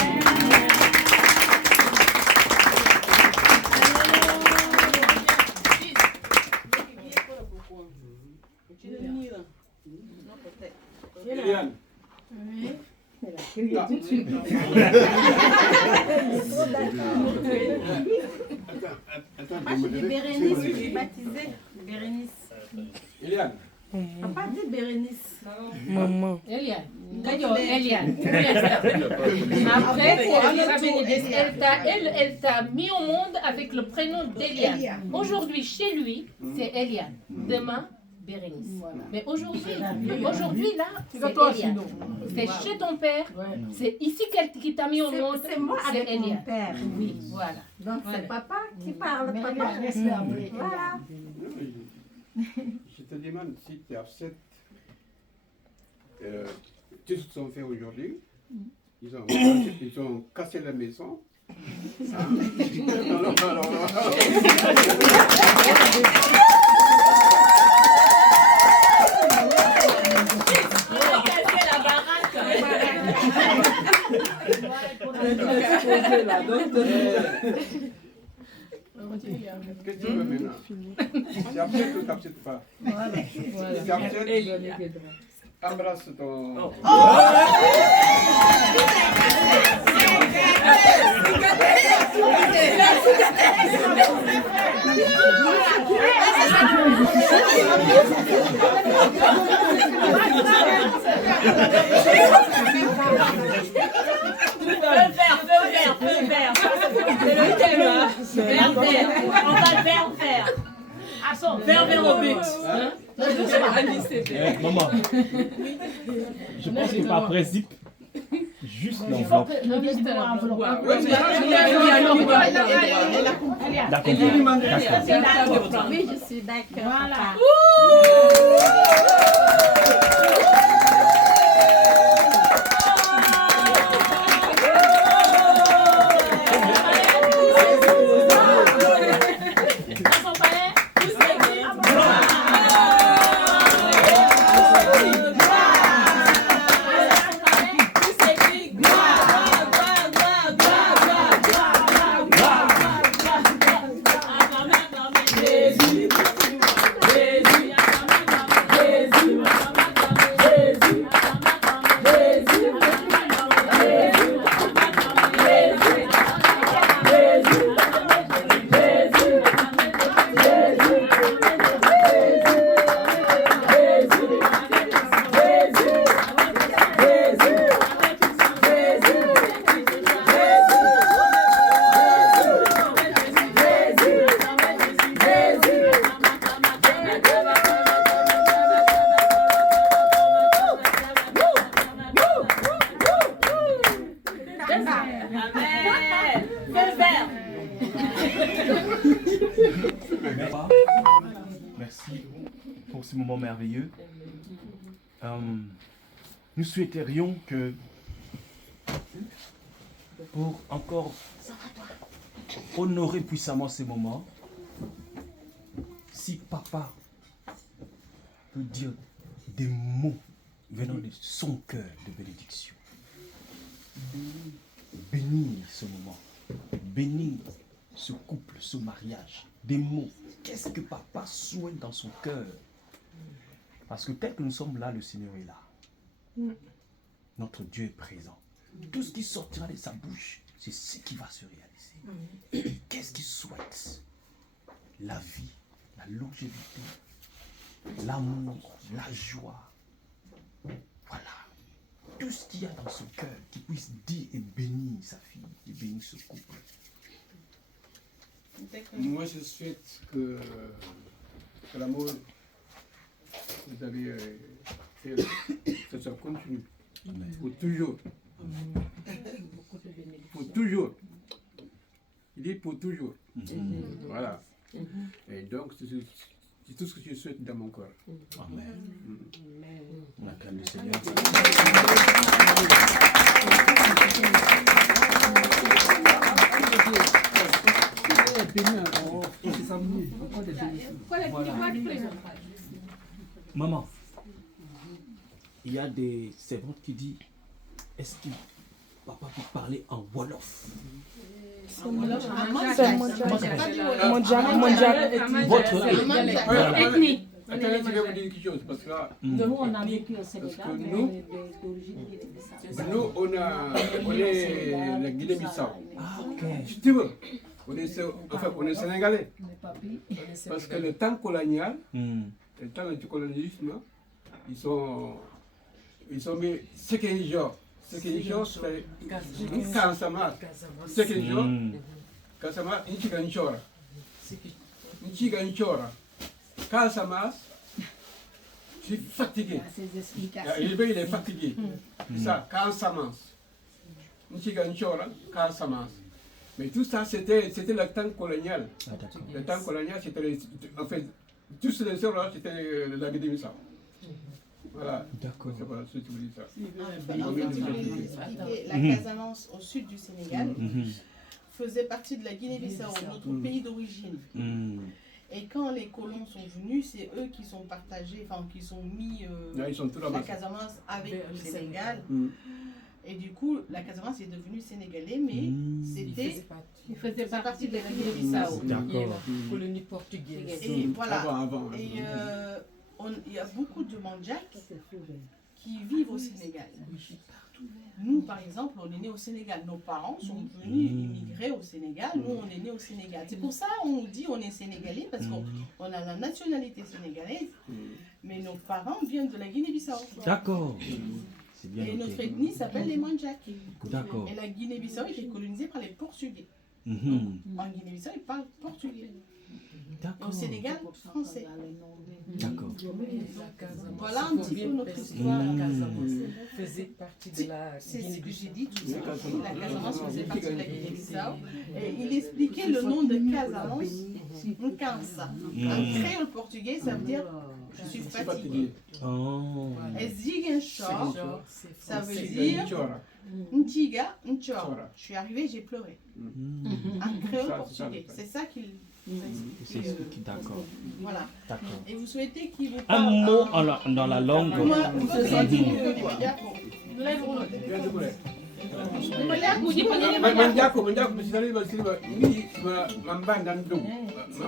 Eliane. Oui. Elle a crié tout de suite. Moi, je dis Bérénice, je suis baptisée. Bérénice. Eliane. Papa dit Bérénice. Maman. Eliane. Eliane. Après, elle t'a mis au monde avec le prénom d'Eliane. Aujourd'hui, chez lui, c'est Eliane. Demain, Bérénice. Mais aujourd'hui, là, c'est Eliane. C'est chez ton père. C'est ici qui t'a mis au monde. C'est moi avec mon Eliane. père. Oui, voilà. Donc c'est papa qui parle. Papa. Voilà. Je te demande si tu acceptes tout ce qu'ils ont fait aujourd'hui. Ils ont cassé la maison. Qu'est-ce que tu veux maintenant? Tu acceptes ou tu n'acceptes pas? Si tu acceptes, embrasse ton... Feu vert. C'est le thème, hein. Vert. On va vert. Vert au but. Maman, je pense que par principe, juste l'enveloppe. D'accord. Oui, je suis d'accord. Voilà. Jésus, pour ce moment merveilleux. Nous souhaiterions que, pour encore honorer puissamment ces moments, si papa peut dire des mots venant de son cœur de bénédiction, bénir ce moment, bénir ce couple, ce mariage, des mots. Qu'est-ce que papa souhaite dans son cœur? Parce que tel que nous sommes là, le Seigneur est là. Notre Dieu est présent. Tout ce qui sortira de sa bouche, c'est ce qui va se réaliser. Qu'est-ce qu'il souhaite? La vie, la longévité, l'amour, la joie. Voilà. Tout ce qu'il y a dans son cœur, qu'il puisse dire et bénir sa fille, et bénir ce couple. Moi, je souhaite que l'amour que vous avez fait, que ça continue. Pour toujours. Pour toujours. Il dit pour toujours. Voilà. Et donc, c'est tout ce que je souhaite dans mon cœur. Amen. On acclame le Seigneur. Maman, il y a des servantes qui disent, est-ce que papa peut parler en Wolof? Votre ethnie. Attendez, je vais vous dire quelque chose, parce que là, Nous, on a vécu au Sénégal, parce que mais nous, d'origine on est la Guinée-Bissau. Ah, ok. Si tu veux, on est sénégalais. Parce que le temps colonial, le temps du colonialisme, ils sont mis ce qu'ils genre. Ce qu'ils genre, c'est Casamance. Ce qu'ils genre, Casamance, Nchiganchora. Nchiganchora. Casamance, je suis fatigué. Il est fatigué. C'est ça, Casamance. Nchiganchora, Casamance. Mais tout ça, c'était le temps colonial. Le temps colonial, c'était, en fait, tous les gens là, c'était la Guinée-Bissau. Voilà. D'accord. C'est voilà, c'est tout ça. En fait, il voulait expliquer la Casamance au sud du Sénégal faisait partie de la Guinée-Bissau, notre pays d'origine. Et quand les colons sont venus, c'est eux qui sont partagés, enfin qui sont mis la Casamance avec le Sénégal. Et du coup, la Casamance est devenue sénégalais, mais il faisait partie de la Guinée-Bissau. D'accord. Colonie portugaise. Et voilà. Avant. Et il y a beaucoup de Mandjaks qui vivent au Sénégal. Nous, par exemple, on est nés au Sénégal. Nos parents sont venus immigrer au Sénégal. Nous, on est nés au Sénégal. C'est pour ça qu'on dit on est sénégalais, parce qu'on a la nationalité sénégalaise, mais nos parents viennent de la Guinée-Bissau. D'accord. Et notre ethnie s'appelle les Mandjaks. D'accord. Et la Guinée-Bissau était colonisée par les Portugais. En Guinée-Bissau, ils parlent portugais. Au Sénégal, français. D'accord. Voilà un petit peu notre histoire. La Casamance faisait partie de la C'est ce que j'ai dit tout à l'heure. La Casamance faisait partie de la Guinée-Bissau. Et il expliquait le nom de Casamance, Nkansa. En créole portugais, ça veut dire je suis fatigué. Et Ziguinchor, ça veut dire Ntiga, Nchor. Je suis arrivée, j'ai pleuré. En créole portugais. C'est ça qu'il. D'accord. Voilà. D'accord. Et vous souhaitez qu'il vous Un parle mot dans la langue. Comment vous se sentez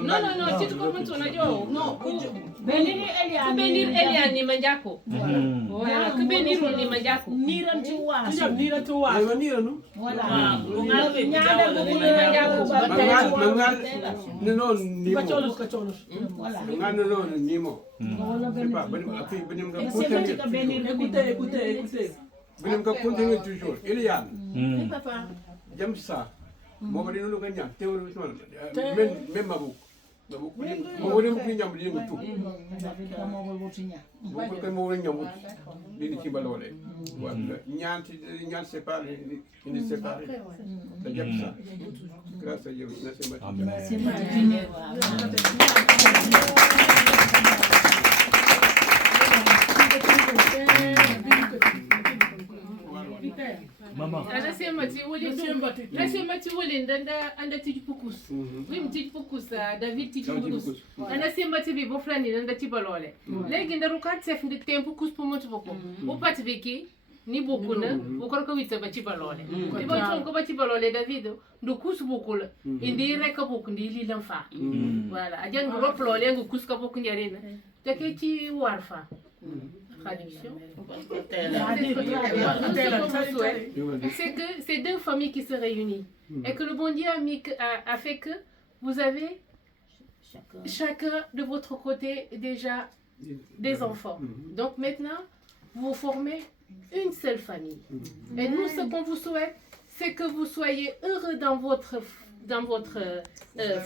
Non, tu te comprends, non. Benir Elian ni Manjako. Voilà, que Benir ni Manjako. Niran tuwa. Niran tuwa. Voilà. Écoutez. Vous n'avez qu'à continuer toujours. Eliane. J'aime ça. Moi, je ne sais pas théoriquement. Même ma boucle. Moi, je ne sais pas tout. Grâce à Dieu. Merci. maman. Anasema tiwole ndanda tijipukus. Wim tijipukus David tijipukus. Anasema tibi boflani ndanda tibalole. Legi ndarukat sef ndi tempukus pomotu boko. Upat viki ni bokuna bokor ko witsa ba tibalole. Tiba chon ko ba tibalole David ndo kus bokula. Indi reka bok ndi li lamfa. Voilà, ajang roplole ngu kus ka bok ndarena. Taketi warfa. C'est que c'est deux familles qui se réunissent et que le bon Dieu a fait que vous avez chacun de votre côté déjà des enfants. Donc maintenant, vous formez une seule famille. Et nous, ce qu'on vous souhaite, c'est que vous soyez heureux dans votre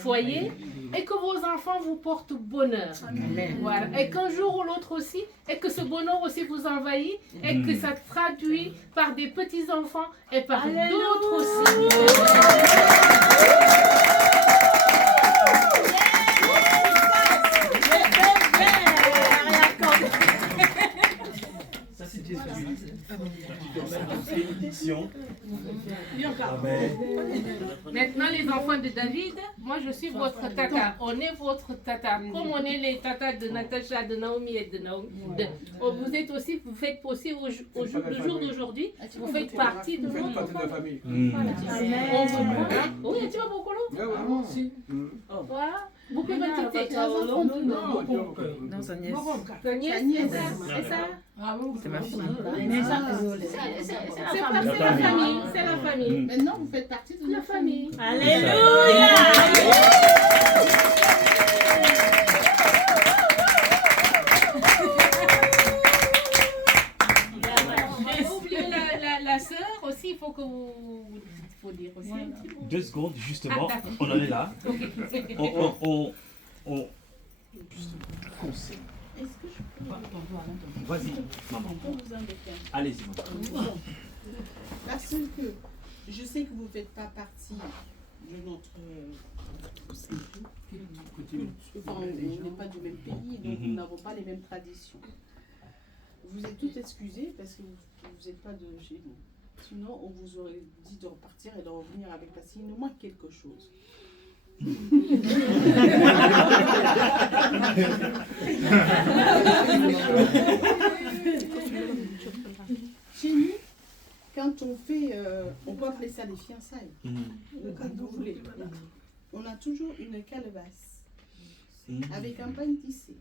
foyer et que vos enfants vous portent bonheur. Voilà. Et qu'un jour ou l'autre aussi, et que ce bonheur aussi vous envahit et que ça traduit par des petits-enfants et par d'autres aussi. Bénédiction. Maintenant, les enfants de David, moi je suis votre tata. On est votre tata. Comme on est les tatas de Natacha, de Naomi et de Naomi. Vous êtes aussi, vous faites aussi le jour d'aujourd'hui, vous faites partie de notre famille. Oui, tu vas beaucoup là? Si. Voilà. Vous pouvez m'inviter. Non, sa nièce. Ta nièce, c'est ça? C'est ma fille. C'est la famille. C'est la famille. Maintenant, vous faites partie de la famille. Alléluia! J'ai oublié la sœur aussi, il faut que vous... faut dire aussi un petit mot. 2 secondes, justement, on en est là. On conseille. Est-ce que je peux... Vas-y, maman. Allez-y, maman. Parce que je sais que vous ne faites pas partie de notre... Enfin, on n'est pas du même pays, donc nous n'avons pas les mêmes traditions. Vous êtes toutes excusées parce que vous n'êtes pas de chez nous. Sinon, on vous aurait dit de repartir et de revenir avec parce qu'il nous manque quelque chose. Chez nous, quand on fait, on peut appeler ça des fiançailles, comme vous voulez. On a toujours une calebasse avec un pain tissé.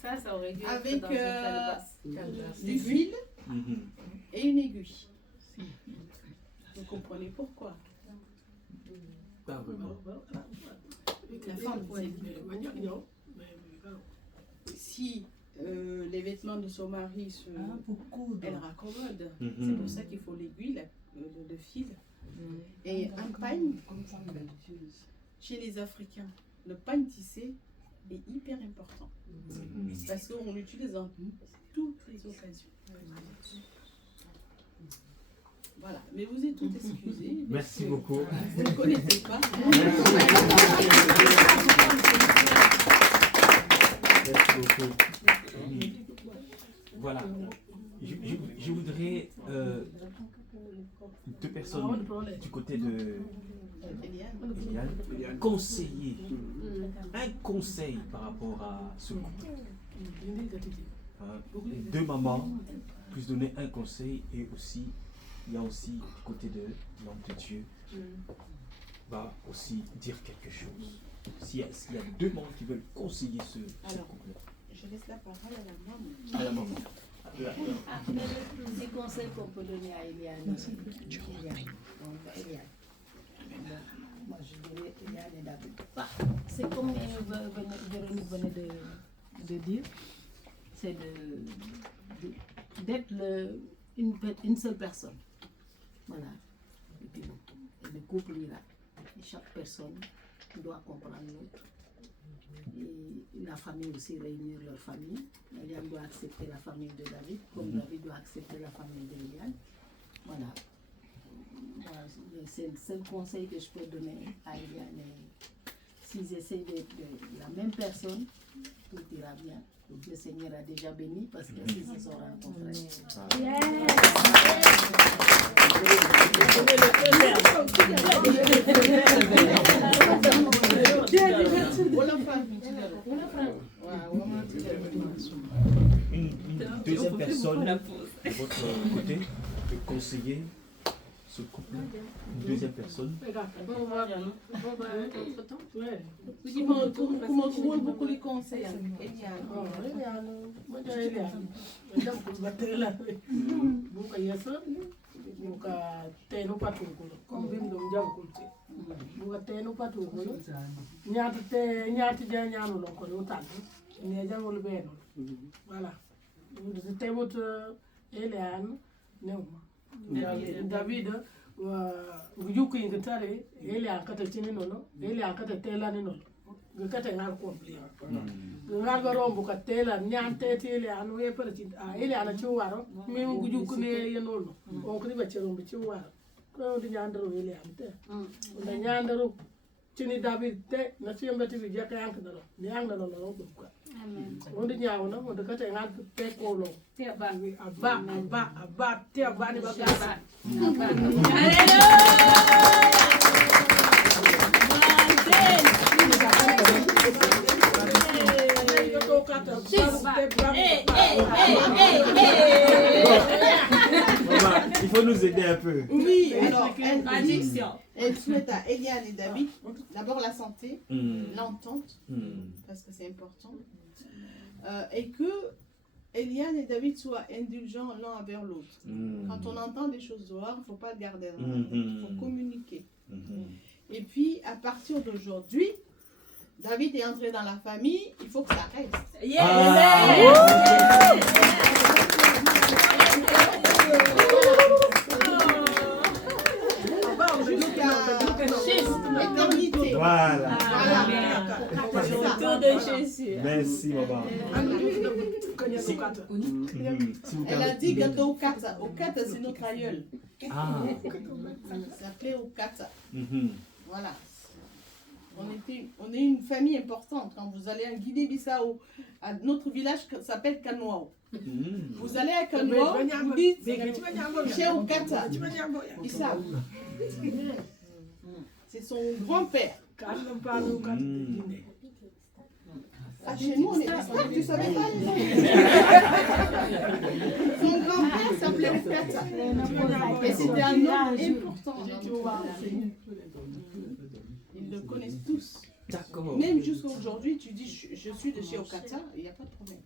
Ça aurait dû être avec dans une calebasse. du fil et une aiguille. Vous comprenez pourquoi? La femme, si les vêtements de son mari elle raccommode, c'est pour ça qu'il faut l'aiguille, le fil et un pain. Chez les Africains, le pain tissé est hyper important parce qu'on l'utilise dans toutes les occasions. Voilà, mais vous êtes toutes excusées. Merci beaucoup. Vous ne connaissez pas. Merci beaucoup. Voilà. Je voudrais 2 personnes du côté de Eliane conseiller. Un conseil par rapport à ce couple. 2 mamans puissent donner un conseil et aussi il y a aussi du côté de l'homme de Dieu va aussi dire quelque chose. S'il y a 2 membres qui veulent conseiller ce couple. Je laisse la parole à la maman. À la maman. Les conseils qu'on peut donner à Eliane. Moi je dirais Eliane et David. C'est comme Véronique venait de dire, c'est d'être une seule personne. Voilà. Et puis bon, le couple est là. Et chaque personne doit comprendre l'autre. Et la famille aussi réunir leur famille. Eliane doit accepter la famille de David, comme David doit accepter la famille d'Eliane. Voilà. C'est le seul conseil que je peux donner à Eliane. s'ils essayent de la même personne, tout ira bien. Le Seigneur a déjà béni parce qu'ils se sont rencontrés. Une deuxième personne de votre côté peut conseiller ce couple. Une deuxième personne. Comment beaucoup les conseils. David wujuku ingitare ele ankata chini nono ele ankata tela ni nono gakata ngal kompli ngal barombu ka tela nyante tele anu e per chin ele ana chuwaro mi wujuku ne yenono on kri ba cherom bi chuwaro ko ndi nyandaro ele ante nda nyandaro chini David te na chiyambati bi jaka yank daro ni yang daro no ko ka Onde nyawo na onde kata ngal te kolo te ba aba te aba ni bagasa Il faut nous aider un peu. Oui, alors, elle souhaite à Eliane et David d'abord la santé, l'entente, parce que c'est important, et que Eliane et David soient indulgents l'un envers l'autre. Quand on entend des choses dehors, il ne faut pas le garder dans la tête, il faut communiquer. Et puis, à partir d'aujourd'hui, David est entré dans la famille, il faut que ça reste. Éternité. Voilà. Autour de Jésus. Merci, maman. Elle a dit gâteau Okata. Okata, c'est notre aïeul. Ah. Ça s'appelait Okata. Voilà. On est une famille importante. Quand vous allez en Guinée-Bissau, notre village s'appelle Kanouao. Vous allez à Kanouao, vous dites chez Okata. Ils savent. C'est son grand-père. Ah, chez nous, on est tu savais pas. Son grand-père s'appelait Okata. Et c'était un homme important. Ils le connaissent tous. D'accord. Même jusqu'à aujourd'hui, tu dis je suis de chez Okata, il n'y a pas de problème.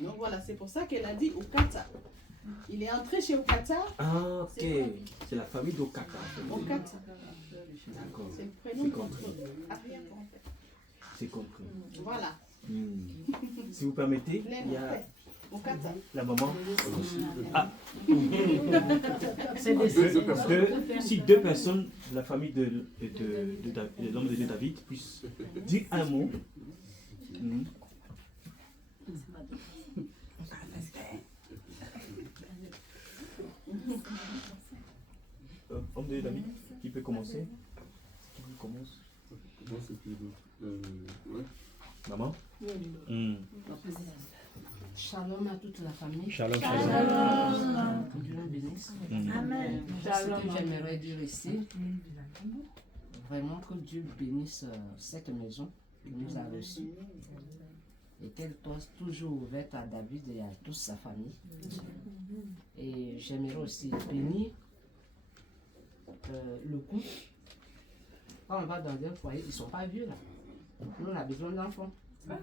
Donc voilà, c'est pour ça qu'elle a dit Okata. Il est entré chez Okata. Ah, ok. C'est la famille d'Okata. Okata. D'accord. C'est le prénom de notre arrière-grand-père. C'est compris. Voilà. Si vous permettez, il y a Okata. la maman. Ah. Si deux personnes de la famille de l'homme de Dieu David puissent dire un mot. Homme de Dieu David, qui peut commencer? Qui commence? Ouais. Maman? Shalom à toute la famille. Shalom, shalom. Que Dieu la bénisse. Amen. Ce que j'aimerais dire ici, vraiment que Dieu bénisse cette maison qu'il nous a reçue et qu'elle soit toujours ouverte à David et à toute sa famille. Et j'aimerais aussi bénir le couple. Quand on va dans un foyer, ils ne sont pas vieux là. Nous, on a besoin d'enfants. Que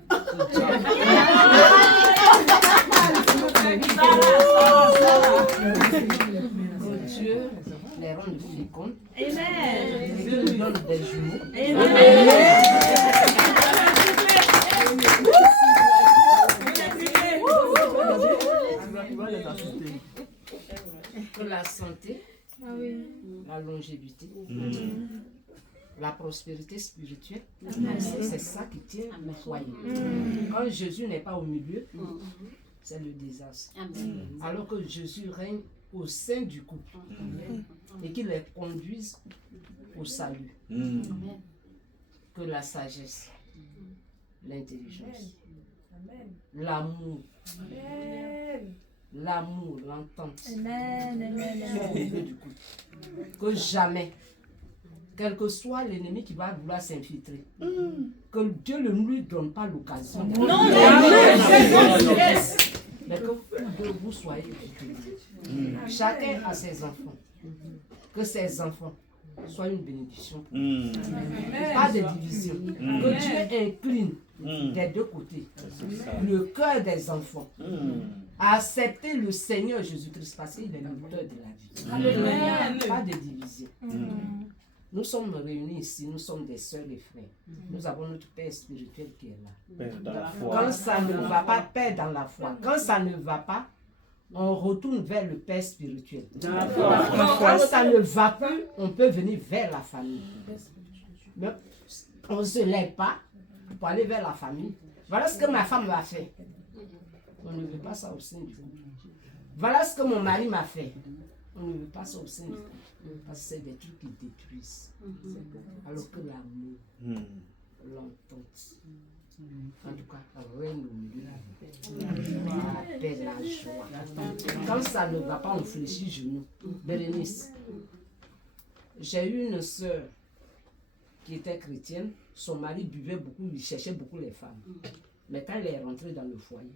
Dieu les rende féconds. Amen. Dieu nous donne des jumeaux. Que la santé, la longévité, la prospérité spirituelle, c'est ça qui tient le foyer. Quand Jésus n'est pas au milieu, c'est le désastre. Alors que Jésus règne au sein du couple et qu'il les conduise au salut. Que que la sagesse, l'intelligence, l'amour, l'amour, l'entente sont au milieu du couple. Que jamais, quel que soit l'ennemi qui va vouloir s'infiltrer, que Dieu ne lui donne pas l'occasion. Mais que vous soyez équilibrés. Chacun a ses enfants. Que ses enfants soient une bénédiction. Pas de division. Que Dieu incline des deux côtés le cœur des enfants à accepter le Seigneur Jésus-Christ parce qu'il est l'auteur de la vie. Pas de division. Nous sommes réunis ici, nous sommes des sœurs et frères. Nous avons notre Père spirituel qui est là. Père dans la foi. Quand ça ne va pas, Père dans la foi. Quand ça ne va pas, on retourne vers le Père spirituel. Quand ça ne va plus, on peut venir vers la famille. Mais on ne se lève pas pour aller vers la famille. Voilà ce que ma femme m'a fait. On ne veut pas ça au sein du couple. Voilà ce que mon mari m'a fait. On ne veut pas ça au sein du couple. Parce que c'est des trucs qui détruisent. Alors que l'amour, l'entente, en tout cas, règne au milieu de la paix, la joie. Quand ça ne va pas, on fléchit genoux. Bérénice, j'ai eu une soeur qui était chrétienne. Son mari buvait beaucoup, il cherchait beaucoup les femmes. Mais quand elle est rentrée dans le foyer,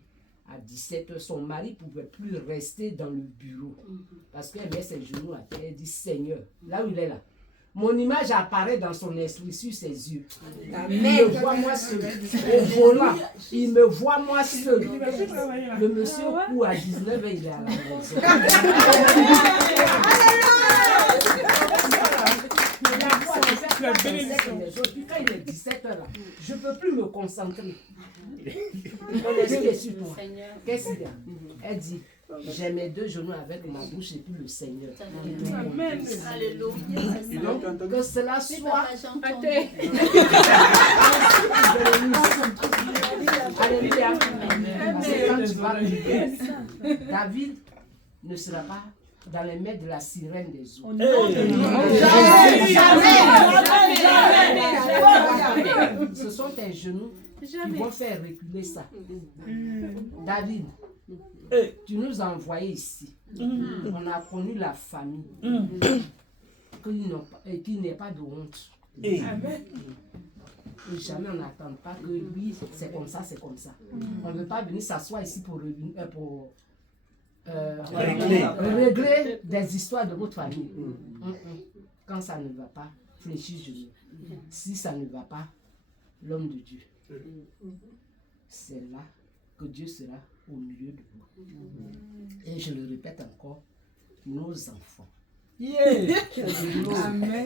à 17h, son mari ne pouvait plus rester dans le bureau. Parce qu'elle met ses genoux à terre, elle dit Seigneur, là où il est là. Mon image apparaît dans son esprit, sur ses yeux. Il me voit moi seul. Au volant, il me voit moi seul. Le monsieur court à 19h, il est à la maison. Quand il est 17h là, je ne peux plus me concentrer. Mon esprit est sur toi. Qu'est-ce qu'il y a? Elle dit, j'ai mes deux genoux avec ma bouche et puis le Seigneur. Amen. Alléluia. Donc, que cela soit. Alléluia. Parce que quand tu vas prier, David ne sera pas dans les mains de la sirène des eaux. Ce sont tes genoux qui vont faire reculer ça. David, tu nous as envoyés ici. On a connu la famille. Qu'il n'y ait pas de honte. Et jamais on n'attend pas que oui, c'est comme ça, c'est comme ça. On ne veut pas venir s'asseoir ici pour régler des histoires de votre famille. Quand ça ne va pas, fléchis genoux. Si ça ne va pas, l'homme de Dieu. C'est là que Dieu sera au milieu de vous. Et je le répète encore, nos enfants. Yeah. Amen.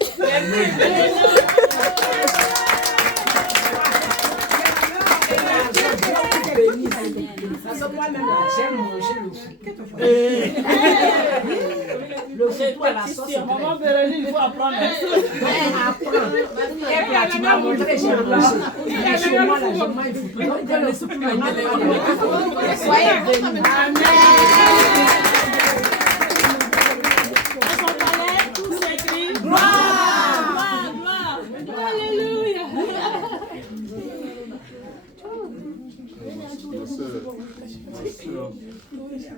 Parce que moi-même, j'aime manger le foot. Le foot à la sauce. Maman Bérénice, il faut apprendre. Apprendre. Tu m'as montré, j'ai mangé. Chez moi, là, je mange le foot. Soyez bénis. Amen.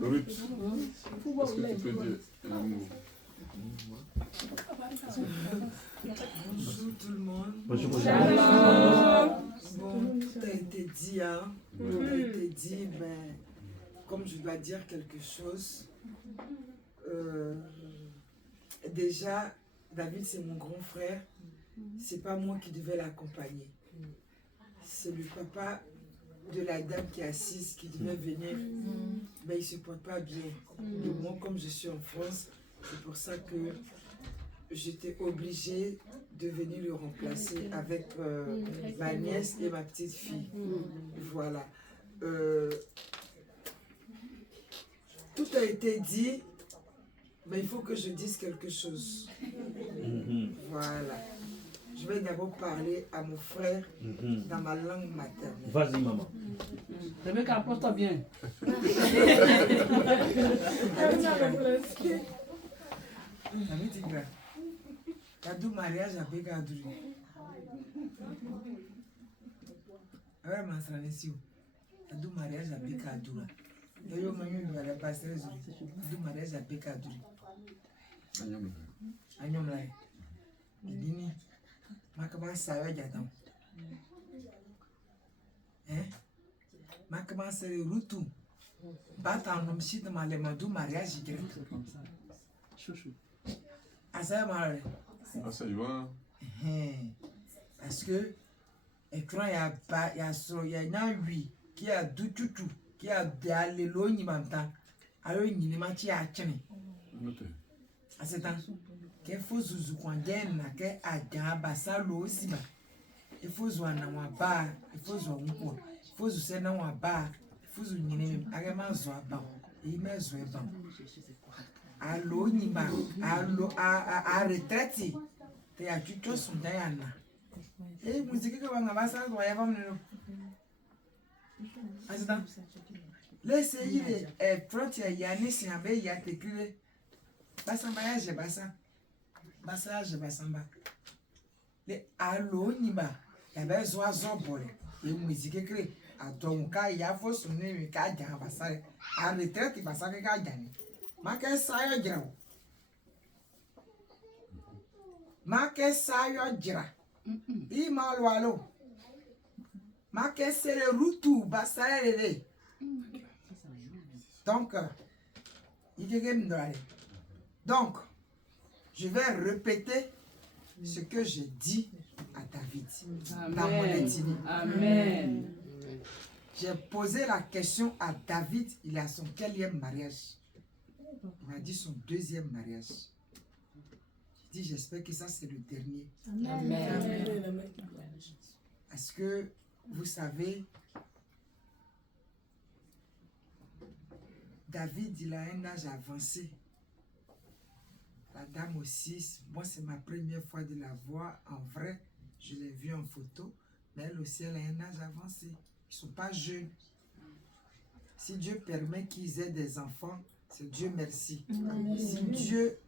Ruth, est-ce que tu peux dire un mot? Bonjour tout le monde. Bonjour. Bon, tout a été dit, hein. Tout a été dit, mais comme je dois dire quelque chose, déjà, David c'est mon grand frère, c'est pas moi qui devais l'accompagner. C'est le papa de la dame qui est assise, qui devait venir, mais il ne se porte pas bien. Et moi, comme je suis en France, c'est pour ça que j'étais obligée de venir le remplacer avec ma nièce et ma petite fille. Voilà. Tout a été dit, mais il faut que je dise quelque chose. Voilà. Je vais d'abord parler à mon frère dans ma langue maternelle. Vas-y, maman. Rebecca, apporte-toi bien. T'as mariage avec Adrien. Alors, ma sœur, ici, du mariage à Pécadoura. Et yo, manu, il va la passer du mariage à Pécadoura. Agnam là. Dini, ma commence à aller là-dedans. Hein? Ma commence à aller retour. Battre en homme si de ma lèvre du mariage grec. Chouchou. Ah, ça va. Ah, ça y va. Parce que écran il y a pas il y a so il y a une oui qui a du tutu qui a d'aller loin ni maintenant alors il n'y a pas de chani à ce temps qu'il faut zuzu kwangena na ke aja basa lo sima il faut zo na wa ba il faut zo nko il faut zo se na wa ba il faut zo nyine agama zo ba e me zo e ba allo ni ba allo a retraite te a tutu son dayana. Et musique que vous avez ça, vous avez pas venu. Attends. Laissez-y les frontières, il y a des siambés, il y a des culés. Basamba, j'ai bassa. Bassa, j'ai bassamba. Les allo niba, il y avait zoazon bolé. Et musique que à ton cas, il y a faux sonner, mais qu'à dire bassa. À retraite, il bassa que qu'à gagner. Ma que ça y est, gira. Ma que ça y est, gira. I malwalo ma que c'est le retour basale donc je vais répéter ce que j'ai dit à David. Amen. Dans mon intimité. Amen. J'ai posé la question à David, il a son quatrième mariage. Il m'a dit son deuxième mariage. J'ai dit, j'espère que ça c'est le dernier. Amen. Parce que, vous savez, David, il a un âge avancé. La dame aussi, moi c'est ma première fois de la voir en vrai. Je l'ai vue en photo, mais elle aussi, elle a un âge avancé. Ils ne sont pas jeunes. Si Dieu permet qu'ils aient des enfants, c'est Dieu merci. Si Dieu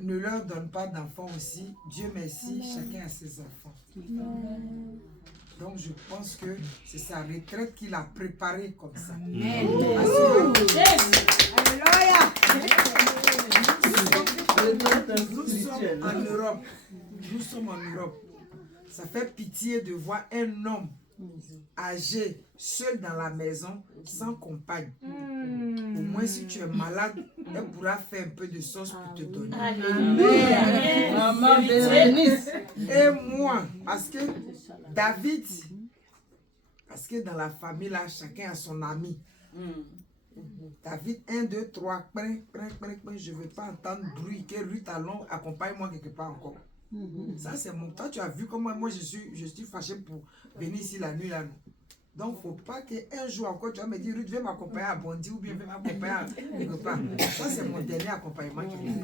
ne leur donne pas d'enfants aussi, Dieu merci, chacun a ses enfants. Donc je pense que c'est sa retraite qu'il a préparée comme ça. Nous sommes en Europe. Nous sommes en Europe. Ça fait pitié de voir un homme âgé, seul dans la maison, sans compagne. Au moins, si tu es malade, elle pourra faire un peu de sauce pour te donner. Maman bénisse. Et moi, parce que David, parce que dans la famille, là, chacun a son ami. David, 1, 2, 3, je ne veux pas entendre bruit, que Ruth allons, accompagne-moi quelque part encore. Ça, c'est mon temps. Tu as vu comment moi je suis fâché pour venir ici la nuit là. Donc, il ne faut pas qu'un jour encore tu vas me dire Ruth, viens m'accompagner à Bondy ou bien viens m'accompagner à quelque part. Ça, c'est mon dernier accompagnement qui vient.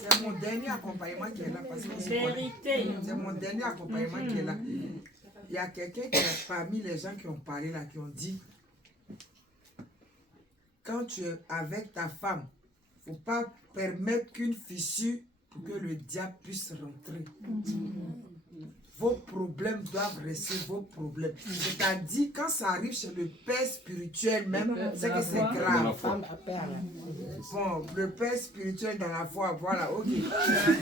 C'est mon dernier accompagnement qui est là. C'est mon dernier accompagnement qui est là. Il y a quelqu'un qui est parmi les gens qui ont parlé là, qui ont dit quand tu es avec ta femme, il ne faut pas permettre qu'une fissure pour que le diable puisse rentrer. Vos problèmes doivent rester vos problèmes. C'est-à-dire, quand ça arrive chez le père spirituel même, c'est que c'est grave. Bon, le père spirituel dans la foi, voilà, ok.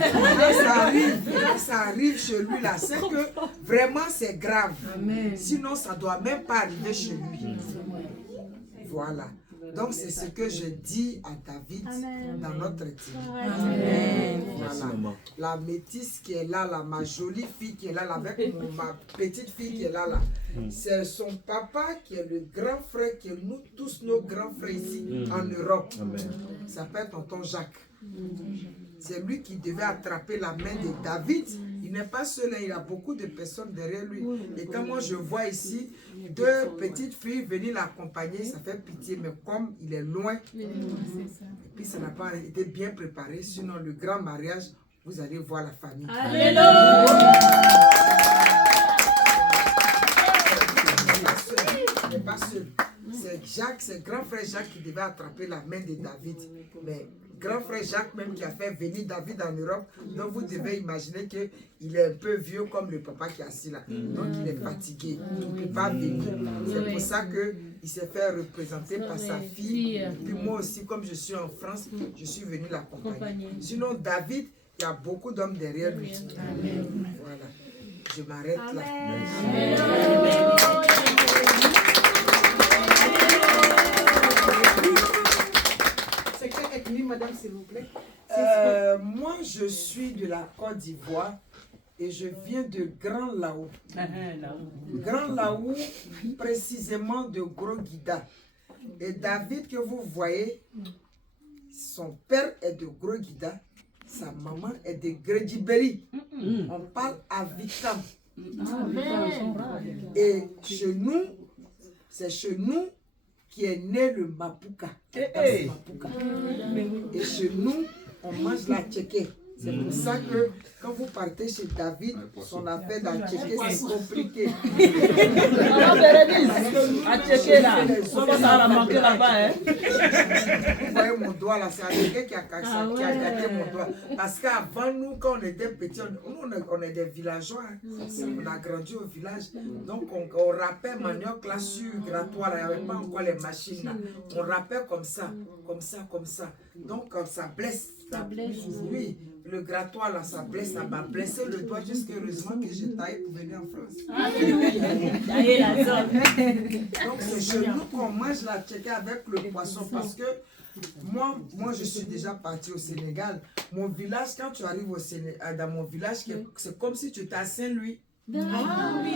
Quand ça arrive chez lui là, c'est que vraiment c'est grave. Sinon, ça ne doit même pas arriver chez lui. Voilà. Donc c'est ce que je dis à David dans notre étude. Voilà. La métisse qui est là, ma jolie fille qui est là, avec ma petite fille qui est là, c'est son papa qui est le grand frère, qui est nous tous nos grands frères ici en Europe. Il s'appelle tonton Jacques. C'est lui qui devait attraper la main de David. Il n'est pas seul, il y a beaucoup de personnes derrière lui. Et quand moi je vois ici deux petites filles venir l'accompagner, ça fait pitié. Mais comme il est loin, et puis ça n'a pas été bien préparé, sinon le grand mariage, vous allez voir la famille. Alléluia! Il n'est pas seul. C'est Jacques, c'est grand frère Jacques qui devait attraper la main de David. Mais grand frère Jacques même qui a fait venir David en Europe. Donc vous devez imaginer qu'il est un peu vieux comme le papa qui est assis là. Donc il est fatigué, il ne peut pas venir. C'est pour ça qu'il s'est fait représenter par sa fille. Puis moi aussi, comme je suis en France, je suis venu l'accompagner. Sinon David, il y a beaucoup d'hommes derrière lui. Voilà. Je m'arrête là. C'est quelle ethnie, madame, s'il vous plaît? Moi, je suis de la Côte d'Ivoire et je viens de Grand Laou. Grand Laou, précisément de Gros Guida. Et David que vous voyez, son père est de Gros Guida, sa maman est de Grediberi. On parle à Vikam. Et chez nous, c'est chez nous qui est né le Mapuka. Mapuka. Et chez nous, on mange la tchéké. C'est pour ça que quand vous partez chez David, son affaire dans tchéké, c'est compliqué. Alors, Bérénice, à tchéké là, comment ça va manquer là-bas, hein? Vous voyez mon doigt là, c'est un tchéké qui a gâté mon doigt. Parce qu'avant nous, quand on était petits, on est des villageois. On a grandi au village. Donc on râpait manioc là sur le grattoir, il n'y avait pas encore les machines là. On râpait comme ça, comme ça, comme ça. Donc ça blesse. Ça blesse. Oui, le grattoir là, ça blesse, ça m'a blessé le doigt jusqu'heureusement que j'ai taillé pour venir en France. Donc c'est chez nous qu'on mange la tchéké avec le poisson parce que moi je suis déjà parti au Sénégal. Mon village, quand tu arrives au Sénégal, dans mon village, c'est comme si tu étais à Saint-Louis.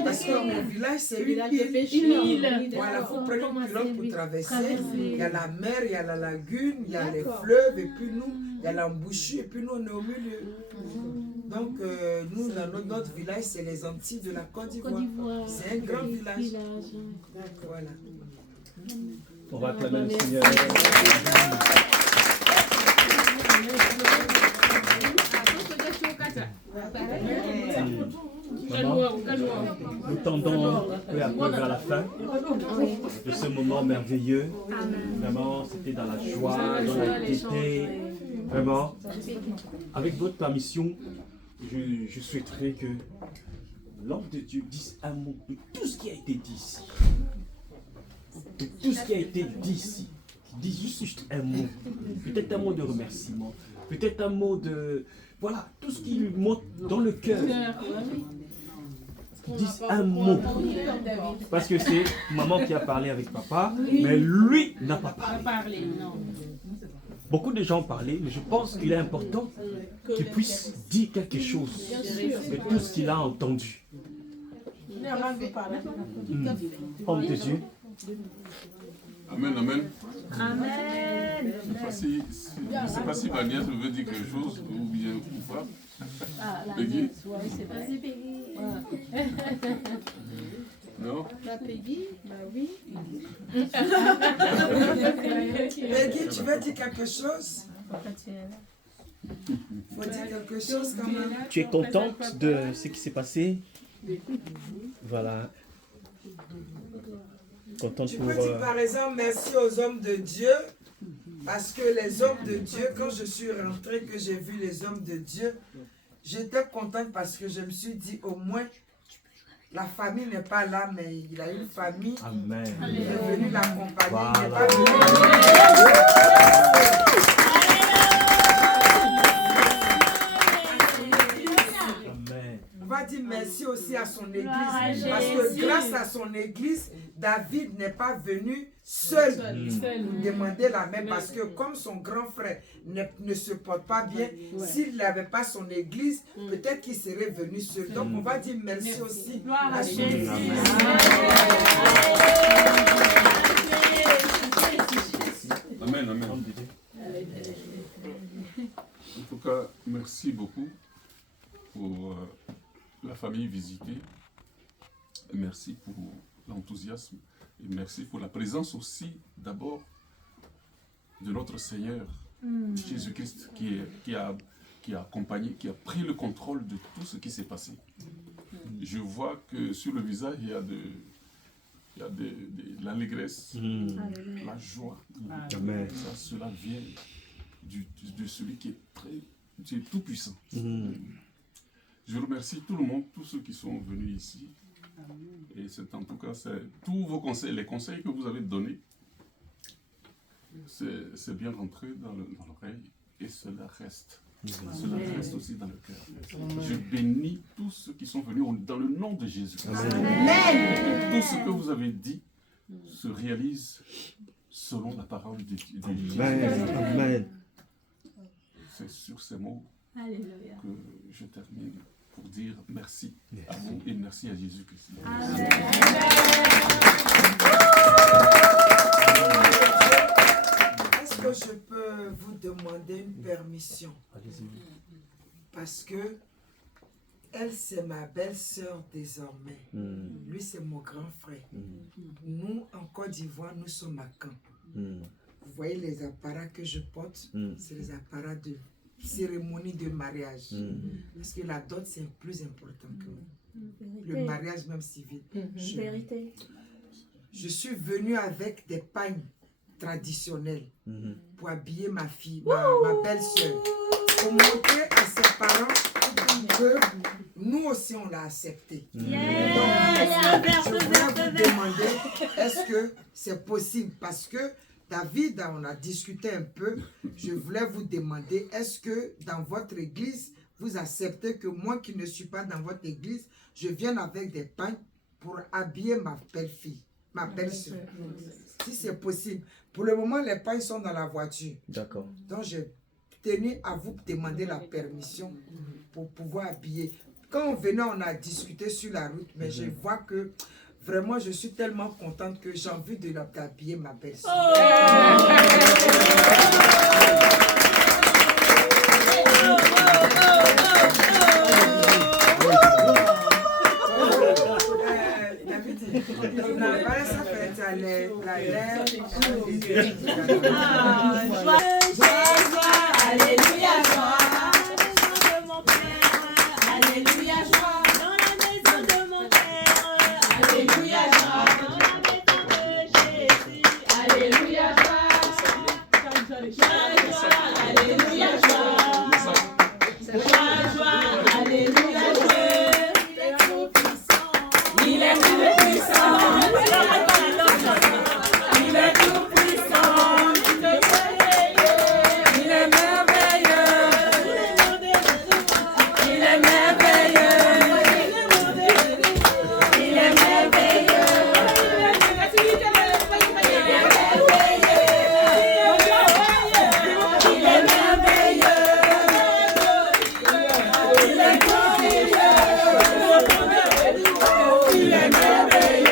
Parce que mon village c'est une île. Voilà, vous prenez une pirogue pour traverser. Il y a la mer, il y a la lagune, il y a les fleuves, et puis nous, il y a l'embouchure, et puis nous on est au milieu. Donc nous, dans notre village, c'est les Antilles de la Côte d'Ivoire. C'est un grand village. Voilà. On va acclamer le Seigneur. Maman, nous tendons peu à peu vers la fin de ce moment merveilleux. Vraiment, c'était dans la joie, dans la gaieté. Vraiment, avec votre permission, je souhaiterais que l'homme de Dieu dise un mot de tout ce qui a été dit ici. De tout ce qui a été dit ici. Dis juste un mot. Peut-être un mot de remerciement. Peut-être un mot de... Voilà, tout ce qui lui monte dans le cœur. Dis un mot. Parce que c'est maman qui a parlé avec papa, mais lui n'a pas parlé. Beaucoup de gens ont parlé, mais je pense qu'il est important qu'il puisse dire quelque chose de tout ce qu'il a entendu. Homme de Dieu. Amen, amen. Amen. Je ne sais pas si ma nièce veut dire quelque chose ou bien ou pas. Peggy? Vas-y, Peggy. Non? La Peggy? Bah oui. Peggy, tu veux dire quelque chose? Faut dire quelque chose quand même. Tu es contente de ce qui s'est passé? Voilà. Contente Tu pour... peux dire par exemple merci aux hommes de Dieu, parce que les hommes de Dieu, quand je suis rentrée, que j'ai vu les hommes de Dieu, j'étais contente parce que je me suis dit au moins la famille n'est pas là, mais il a une famille. Amen. Il est venu l'accompagner. Voilà. Il n'est pas venu. On va dire merci aussi à son église, parce que grâce à son église, David n'est pas venu seul nous demander la main, parce que comme son grand frère ne se porte pas bien, s'il n'avait pas son église, peut-être qu'il serait venu seul. Donc on va dire merci aussi à son église. Amen, amen. En tout cas, merci beaucoup pour la famille visitée. Et merci pour l'enthousiasme. Et merci pour la présence aussi, d'abord, de notre Seigneur, Jésus-Christ, qui a accompagné, qui a pris le contrôle de tout ce qui s'est passé. Je vois que sur le visage, il y a de l'allégresse, la joie. Amen. Ça, cela vient de celui qui est tout puissant. Je remercie tout le monde, tous ceux qui sont venus ici. Et c'est en tout cas, tous vos conseils, les conseils que vous avez donnés, c'est bien rentré dans l'oreille et cela reste. Cela reste aussi dans le cœur. Je bénis tous ceux qui sont venus dans le nom de Jésus. Amen. Tout ce que vous avez dit se réalise selon la parole de Dieu. Amen. C'est sur ces mots Alléluia. que je termine pour dire merci à vous et merci à Jésus-Christ. Est-ce que je peux vous demander une permission? Parce que elle, c'est ma belle-sœur désormais. Lui, c'est mon grand frère. Nous, en Côte d'Ivoire, nous sommes à Caen. Vous voyez les apparats que je porte, c'est les apparats de cérémonie de mariage. Parce que la dot, c'est plus important que le mariage, même civil. Vérité. Je suis venue avec des pagnes traditionnelles pour habiller ma fille, ma belle-sœur, pour montrer à ses parents que nous aussi on l'a accepté. Donc, je voudrais vous demander, est-ce que c'est possible? Parce que David, on a discuté un peu, je voulais vous demander, est-ce que dans votre église, vous acceptez que moi qui ne suis pas dans votre église, je vienne avec des pagnes pour habiller ma belle-fille, ma belle-soeur? Si c'est possible. Pour le moment, les pagnes sont dans la voiture. D'accord. Donc, je tenais à vous demander la permission pour pouvoir habiller. Quand on venait, on a discuté sur la route, mais je vois que vraiment, je suis tellement contente que j'ai envie de l'habiller, ma belle-sœur. Alléluia, joie. De mon Père, alléluia, joie. Dans la maison de mon Père, alléluia, joie. Dans la maison de Jésus, alléluia, joie. Joie, alléluia, joie. Joie, alléluia, joie. Il est tout puissant. Il est tout puissant. Il est tout puissant. Il est merveilleux. Il est merveilleux. Il est merveilleux. Il est merveilleux. Il est merveilleux.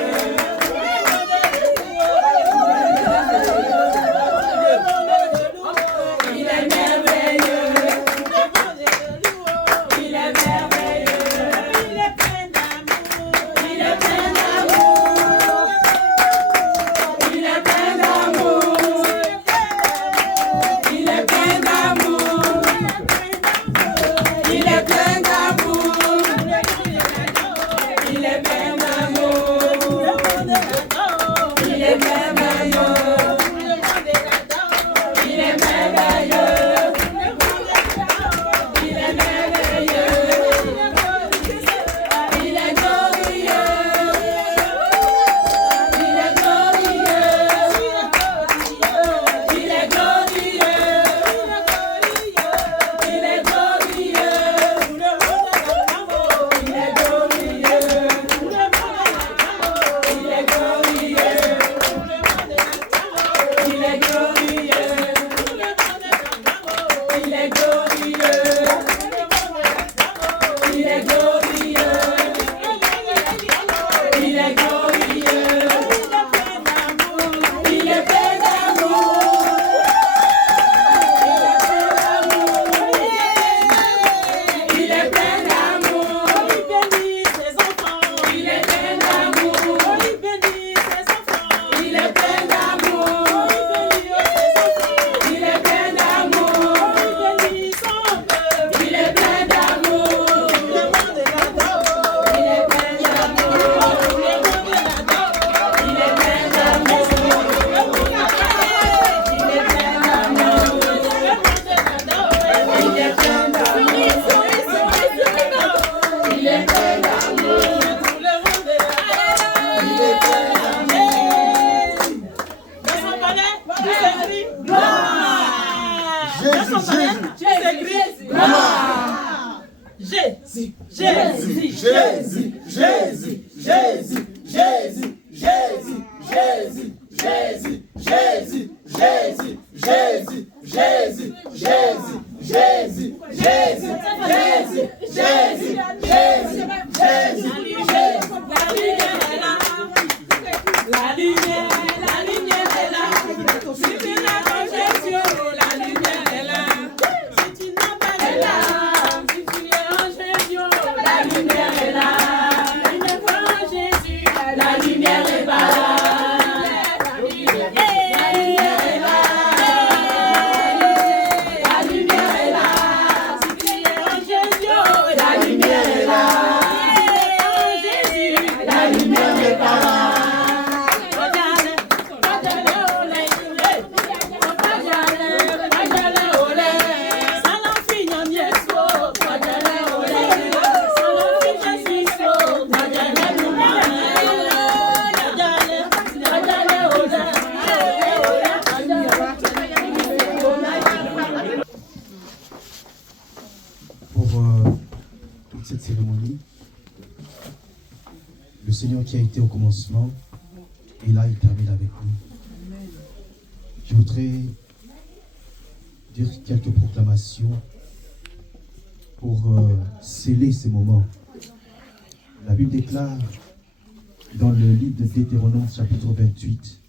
Cette cérémonie, le Seigneur qui a été au commencement et là il termine avec nous. Je voudrais dire quelques proclamations pour sceller ces moments. La Bible déclare dans le livre de Deutéronome chapitre 28,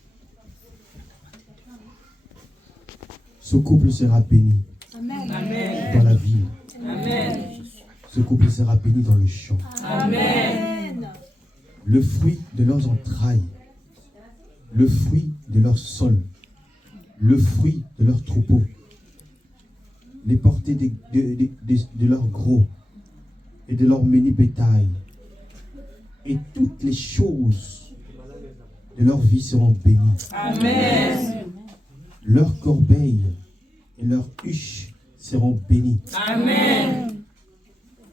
ce couple sera béni dans la ville. Amen. Ce couple sera béni dans le champ. Amen. Le fruit de leurs entrailles, le fruit de leur sol, le fruit de leurs troupeaux, les portées de leur gros et de leur menu bétail, et toutes les choses de leur vie seront bénies. Amen. Leurs corbeilles et leurs huches seront bénies. Amen.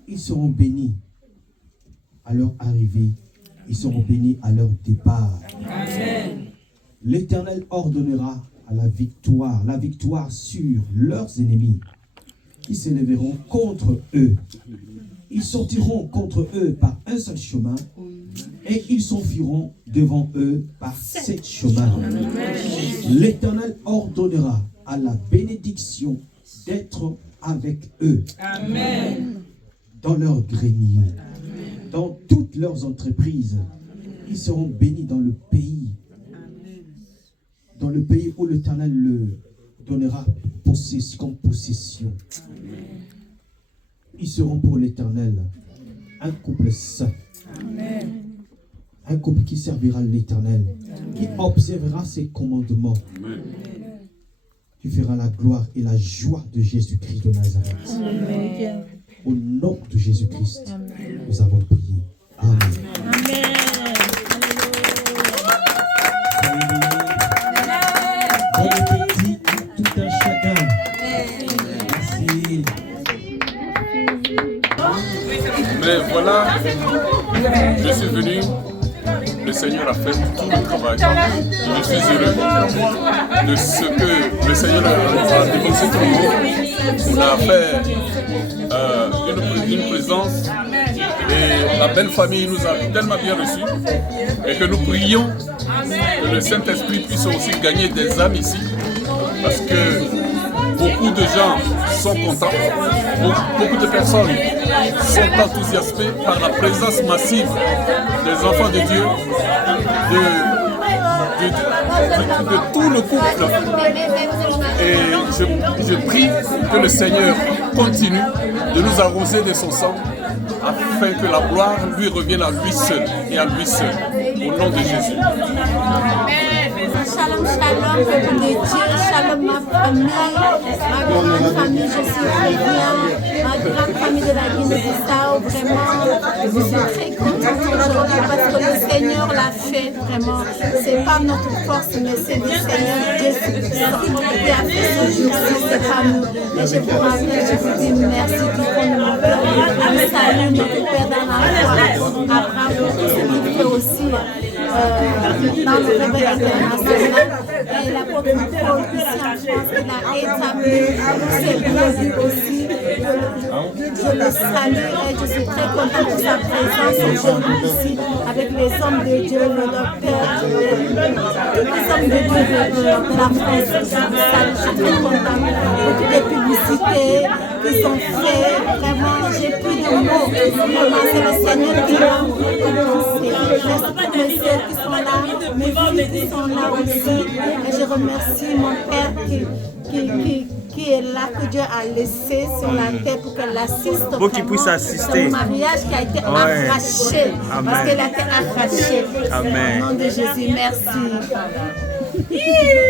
Ils seront bénis à leur arrivée, ils seront bénis à leur départ. Amen. L'Éternel ordonnera à la victoire sur leurs ennemis qui s'élèveront contre eux. Ils sortiront contre eux par un seul chemin et ils s'enfuiront devant eux par 7 chemins. L'Éternel ordonnera à la bénédiction d'être avec eux. Amen. Dans leurs greniers, dans toutes leurs entreprises, ils seront bénis dans le pays où l'Éternel le donnera comme possession. Ils seront pour l'Éternel un couple saint, un couple qui servira l'Éternel, qui observera ses commandements. Tu feras la gloire et la joie de Jésus-Christ de Nazareth. Amen. Au nom de Jésus-Christ, nous avons prié. Amen. Bon appétit à tout un chacun. Merci. Mais voilà, je suis venu, le Seigneur a fait tout le travail. Je suis heureux de ce que le Seigneur a déposé sur nous. On a fait une présence et la belle famille nous a tellement bien reçus et que nous prions que le Saint-Esprit puisse aussi gagner des âmes ici parce que beaucoup de gens sont contents, beaucoup de personnes sont enthousiasmées par la présence massive des enfants de Dieu, de tout le couple. Et je prie que le Seigneur continue de nous arroser de son sang afin que la gloire lui revienne à lui seul et à lui seul. Au nom de Jésus. Shalom, shalom, peuple de Dieu, shalom ma grande famille, je suis Viviane, ma grande famille de la Guinée-Bissau, vraiment, je suis très contente aujourd'hui parce que le Seigneur l'a fait, vraiment, c'est pas notre force, mais c'est le Seigneur Jésus qui a fait ce jour-ci, c'est pas nous. Et je vous rappelle, je vous dis merci du fond de mon cœur, je salue notre Père dans la foi, Abraham, pour tout ce qu'il fait aussi dans le réveil international. Et l'apôtre Paul ici en France, il a établi ses produits aussi. Je le salue et je suis très contente de sa présence aujourd'hui ici avec les hommes de Dieu, le docteur, tous les hommes de Dieu de la France. Je suis très contente de toutes les publicités qui sont faites. Vraiment, j'ai plus de mots. Vraiment, c'est le Seigneur qui m'a commencé. Merci pour mes soeurs qui sont là, mes filles qui sont là aussi. Et je remercie mon père qui est là, que Dieu a laissé sur la terre pour qu'elle assiste. Pour qu'il puisse assister. Son mariage qui a été arraché. Amen. Parce qu'elle a été arrachée. Amen. Au nom de Jésus, merci.